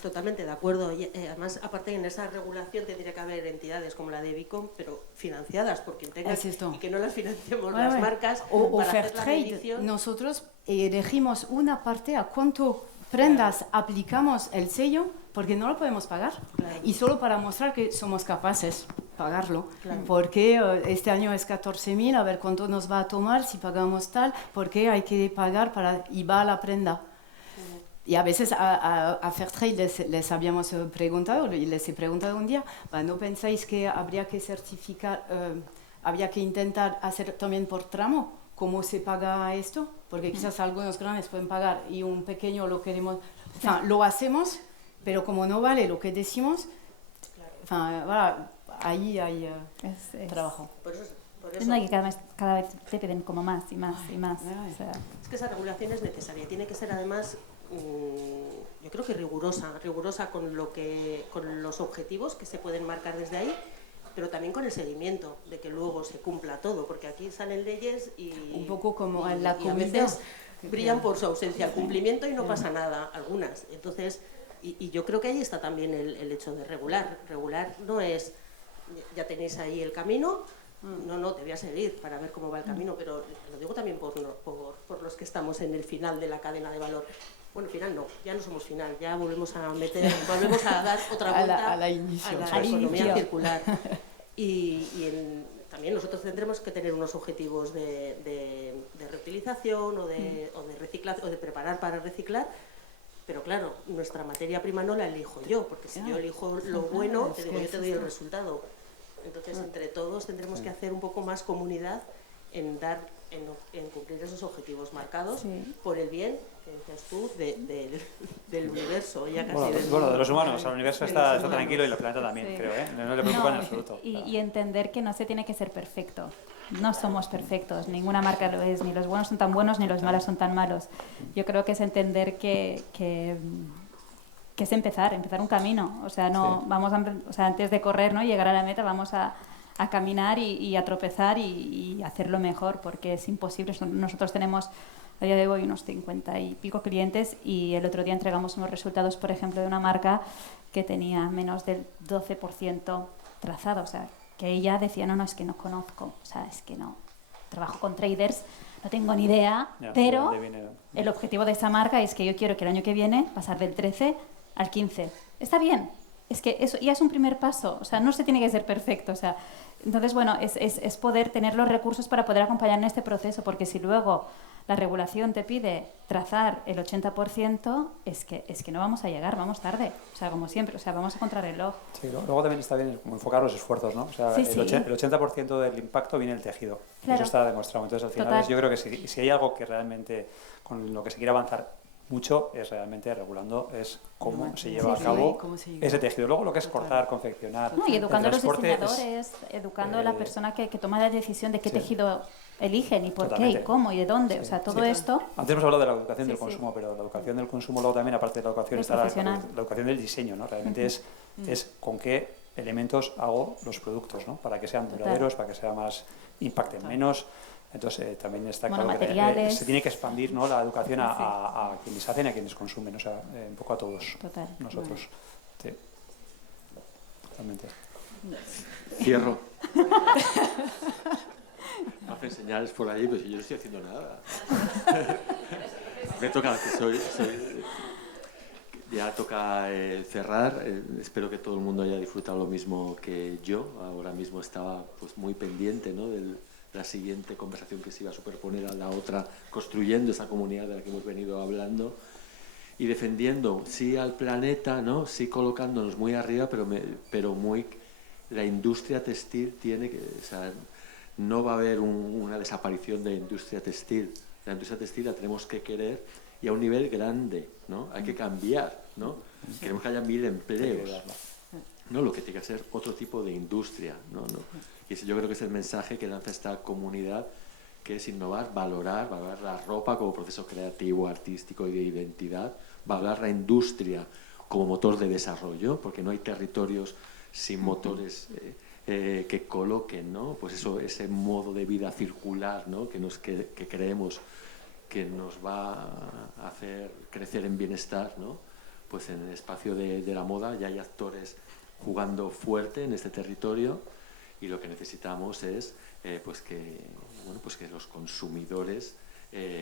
Totalmente de acuerdo. Y, además, aparte en esa regulación tendría que haber entidades como la de Bicom, pero financiadas por quien tenga, y que no las financiemos las marcas o para fair hacer la trade. medición. Nosotros elegimos una parte a cuánto prendas aplicamos el sello, porque no lo podemos pagar. Claro. Y solo para mostrar que somos capaces de pagarlo. Claro. Porque este año es 14.000, a ver cuánto nos va a tomar si pagamos tal, porque hay que pagar y va la prenda. Y a veces a Fairtrade les habíamos preguntado, y les he preguntado un día, ¿no pensáis que habría que certificar, habría que intentar hacer también por tramo cómo se paga esto? Porque quizás algunos grandes pueden pagar y un pequeño lo queremos, lo hacemos, pero como no vale lo que decimos, voilà, ahí hay trabajo. Por eso, Es una que cada vez te piden como más y más y más. O sea, es que esa regulación es necesaria. Tiene que ser además, yo creo que rigurosa con los objetivos que se pueden marcar desde ahí, pero también con el seguimiento de que luego se cumpla todo, porque aquí salen leyes y un poco como en la y a veces brillan por su ausencia al cumplimiento y no pasa nada, algunas. Entonces, y yo creo que ahí está también el hecho de regular. Regular no es, ya tenéis ahí el camino, no, te voy a seguir para ver cómo va el camino, pero lo digo también por los que estamos en el final de la cadena de valor. Bueno, final no, ya no somos final, ya volvemos a dar otra vuelta a la economía circular. También nosotros tendremos que tener unos objetivos de reutilización o de reciclaje o de preparar para reciclar, pero claro, nuestra materia prima no la elijo yo, porque si yo elijo lo bueno, te digo, yo te doy el resultado. Entonces, entre todos tendremos que hacer un poco más comunidad en cumplir esos objetivos marcados por el bien, que decías tú, del universo. Ya casi bueno, de los humanos. El universo está tranquilo y el planeta también, creo. No le preocupa en absoluto. Y entender que no se tiene que ser perfecto. No somos perfectos, ninguna marca lo es, ni los buenos son tan buenos ni los malos son tan malos. Yo creo que es entender que es empezar un camino. O sea, antes de correr, ¿no? Llegar a la meta, vamos a caminar y a tropezar y hacerlo mejor, porque es imposible. Nosotros tenemos a día de hoy unos 50 y pico clientes, y el otro día entregamos unos resultados, por ejemplo, de una marca que tenía menos del 12% trazado. O sea, que ella decía, no, es que no conozco, o sea, es que no, trabajo con traders, no tengo ni idea, pero el objetivo de esa marca es que yo quiero que el año que viene pasar del 13 al 15. Está bien, es que eso ya es un primer paso, o sea, no se tiene que ser perfecto, o sea, entonces, bueno, es poder tener los recursos para poder acompañar en este proceso, porque si luego la regulación te pide trazar el 80%, es que no vamos a llegar, vamos tarde, o sea, como siempre, o sea, vamos a contrarreloj. Sí, luego también está bien como enfocar los esfuerzos, ¿no? O sea, el 80% del impacto viene del tejido, claro. Eso está demostrado. Entonces, al final, yo creo que si hay algo que realmente, con lo que se quiere avanzar mucho, es realmente regulando, es cómo se lleva a cabo ese tejido. Luego lo que es cortar, confeccionar. No, y educando a los diseñadores, educando a la persona que toma la decisión de qué tejido eligen y por qué y cómo y de dónde. O sea, todo esto... Antes hemos hablado de la educación del consumo, pero la educación del consumo luego también, aparte de la educación, está la educación del diseño, ¿no? Realmente es con qué elementos hago los productos, ¿no? Para que sean duraderos, para que sea más, impacten menos. Entonces también está claro que se tiene que expandir, ¿no? La educación a quienes hacen y a quienes consumen, o sea, un poco a todos nosotros. Sí. Totalmente. Cierro. Hacen señales por ahí, pues yo no estoy haciendo nada. Me toca, ya toca cerrar. Espero que todo el mundo haya disfrutado lo mismo que yo. Ahora mismo estaba pues muy pendiente, ¿no? de la siguiente conversación que se iba a superponer a la otra, construyendo esa comunidad de la que hemos venido hablando y defendiendo, sí, al planeta, ¿no? Sí, colocándonos muy arriba, pero muy... La industria textil tiene que... O sea, no va a haber una desaparición de la industria textil. La industria textil la tenemos que querer y a un nivel grande, ¿no? Hay que cambiar, ¿no? Queremos que haya 1000 empleos. ¿no? Lo que tiene que ser otro tipo de industria, ¿no? Y ese yo creo que es el mensaje que lanza esta comunidad, que es innovar, valorar la ropa como proceso creativo, artístico y de identidad, valorar la industria como motor de desarrollo, porque no hay territorios sin motores que coloquen, ¿no? Pues eso, ese modo de vida circular, ¿no? que creemos que nos va a hacer crecer en bienestar, ¿no? Pues en el espacio de la moda ya hay actores jugando fuerte en este territorio, y lo que necesitamos es pues que los consumidores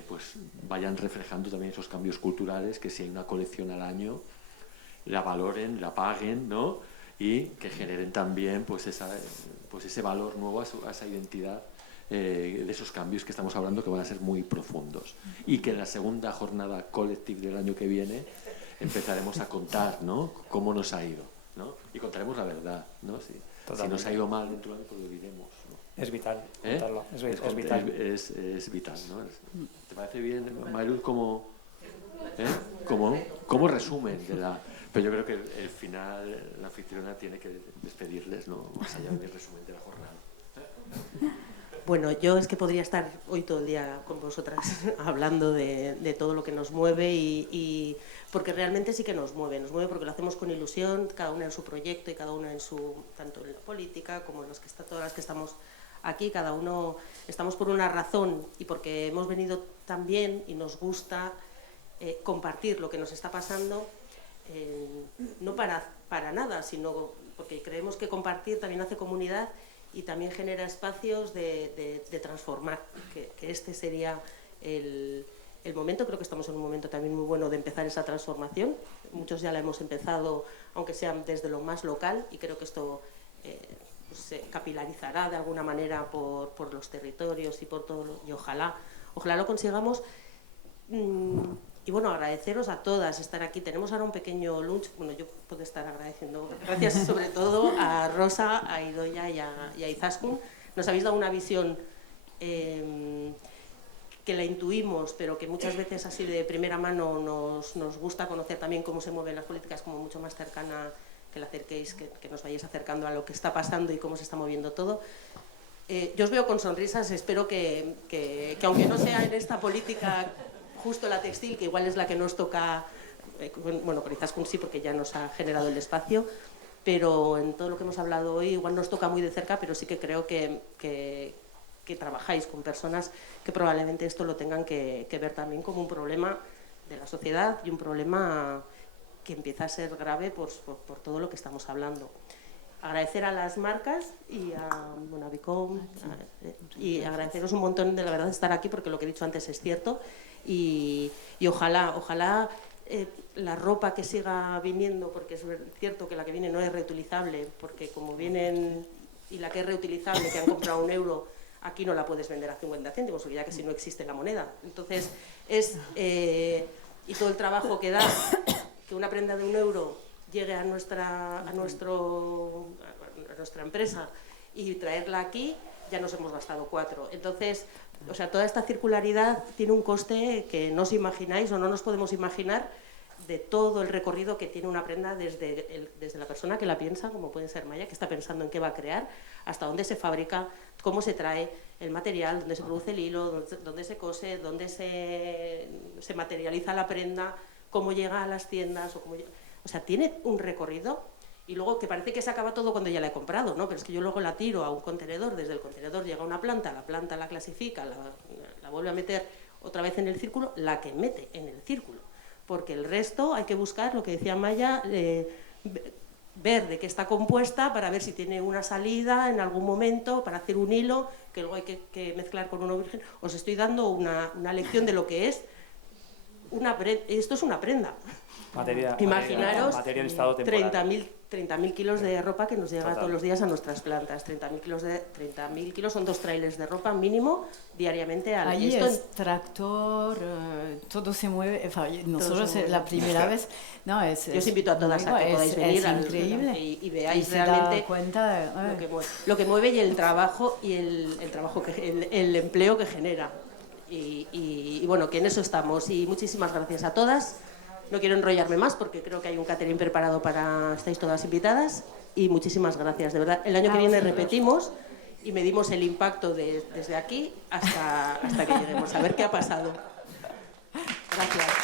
pues vayan reflejando también esos cambios culturales, que si hay una colección al año la valoren, la paguen, ¿no? Y que generen también pues ese valor nuevo a esa identidad de esos cambios que estamos hablando, que van a ser muy profundos, y que en la segunda jornada colectiva del año que viene empezaremos a contar, ¿no? Cómo nos ha ido, ¿no? Y contaremos la verdad, ¿no? Si nos ha ido mal dentro de un año, pues lo diremos, ¿no? Es vital contarlo, es vital. Es vital, ¿no? ¿Te parece bien, Mariluz, como resumen de la...? Pero yo creo que el final, la anfitriona tiene que despedirles, ¿no? Más allá del resumen de la jornada. Bueno, yo es que podría estar hoy todo el día con vosotras hablando de todo lo que nos mueve, y porque realmente sí que nos mueve porque lo hacemos con ilusión, cada una en su proyecto y cada una en su, tanto en la política como en todas las que estamos aquí, cada uno estamos por una razón y porque hemos venido también y nos gusta compartir lo que nos está pasando, no para nada, sino porque creemos que compartir también hace comunidad y también genera espacios de transformar, que este sería el momento. Creo que estamos en un momento también muy bueno de empezar esa transformación. Muchos ya la hemos empezado, aunque sea desde lo más local, y creo que esto se capilarizará de alguna manera por los territorios y por todo, y ojalá lo consigamos. Y bueno, agradeceros a todas estar aquí. Tenemos ahora un pequeño lunch. Bueno, yo puedo estar agradeciendo, gracias sobre todo a Rosa, a Idoia y a Izaskun. Nos habéis dado una visión que la intuimos, pero que muchas veces así de primera mano nos gusta conocer también cómo se mueven las políticas, como mucho más cercana, que la acerquéis, que nos vayáis acercando a lo que está pasando y cómo se está moviendo todo. Yo os veo con sonrisas, espero que aunque no sea en esta política justo la textil, que igual es la que nos toca, bueno, con Izaskun sí, porque ya nos ha generado el espacio, pero en todo lo que hemos hablado hoy igual nos toca muy de cerca, pero sí que creo que trabajáis con personas que probablemente esto lo tengan que ver también como un problema de la sociedad y un problema que empieza a ser grave por todo lo que estamos hablando. Agradecer a las marcas y a Vicom, y agradeceros un montón de la verdad de estar aquí, porque lo que he dicho antes es cierto, y ojalá la ropa que siga viniendo, porque es cierto que la que viene no es reutilizable, porque como vienen, y la que es reutilizable, que han comprado €1, aquí no la puedes vender a 50 céntimos, porque ya que si no existe la moneda. Entonces, y todo el trabajo que da que una prenda de €1 llegue a nuestra empresa y traerla aquí, ya nos hemos gastado 4. Entonces, o sea, toda esta circularidad tiene un coste que no os imagináis o no nos podemos imaginar, de todo el recorrido que tiene una prenda desde la persona que la piensa, como puede ser Maya, que está pensando en qué va a crear, hasta dónde se fabrica, cómo se trae el material, dónde se produce el hilo, dónde se cose, dónde se materializa la prenda, cómo llega a las tiendas, o sea, tiene un recorrido. Y luego que parece que se acaba todo cuando ya la he comprado, ¿no? Pero es que yo luego la tiro a un contenedor, desde el contenedor llega a una planta, la planta la clasifica, la vuelve a meter otra vez en el círculo, la que mete en el círculo. Porque el resto hay que buscar, lo que decía Maya, ver de qué está compuesta para ver si tiene una salida en algún momento, para hacer un hilo, que luego hay que mezclar con uno virgen. Os estoy dando una lección de lo que es esto es una prenda. Imaginaros 30.000 kilos de ropa que nos llega todos los días a nuestras plantas. 30.000 kilos son 2 trailers de ropa mínimo diariamente. Allí es tractor, todo se mueve. Nosotros es la primera vez. No, yo os invito a todas a que podáis venir increíble. Y veáis realmente cuenta, lo que mueve y el trabajo y el empleo que genera. Y bueno, que en eso estamos. Y muchísimas gracias a todas. No quiero enrollarme más porque creo que hay un catering preparado para... Estáis todas invitadas y muchísimas gracias, de verdad. El año que viene repetimos y medimos el impacto desde aquí hasta que lleguemos, a ver qué ha pasado. Gracias.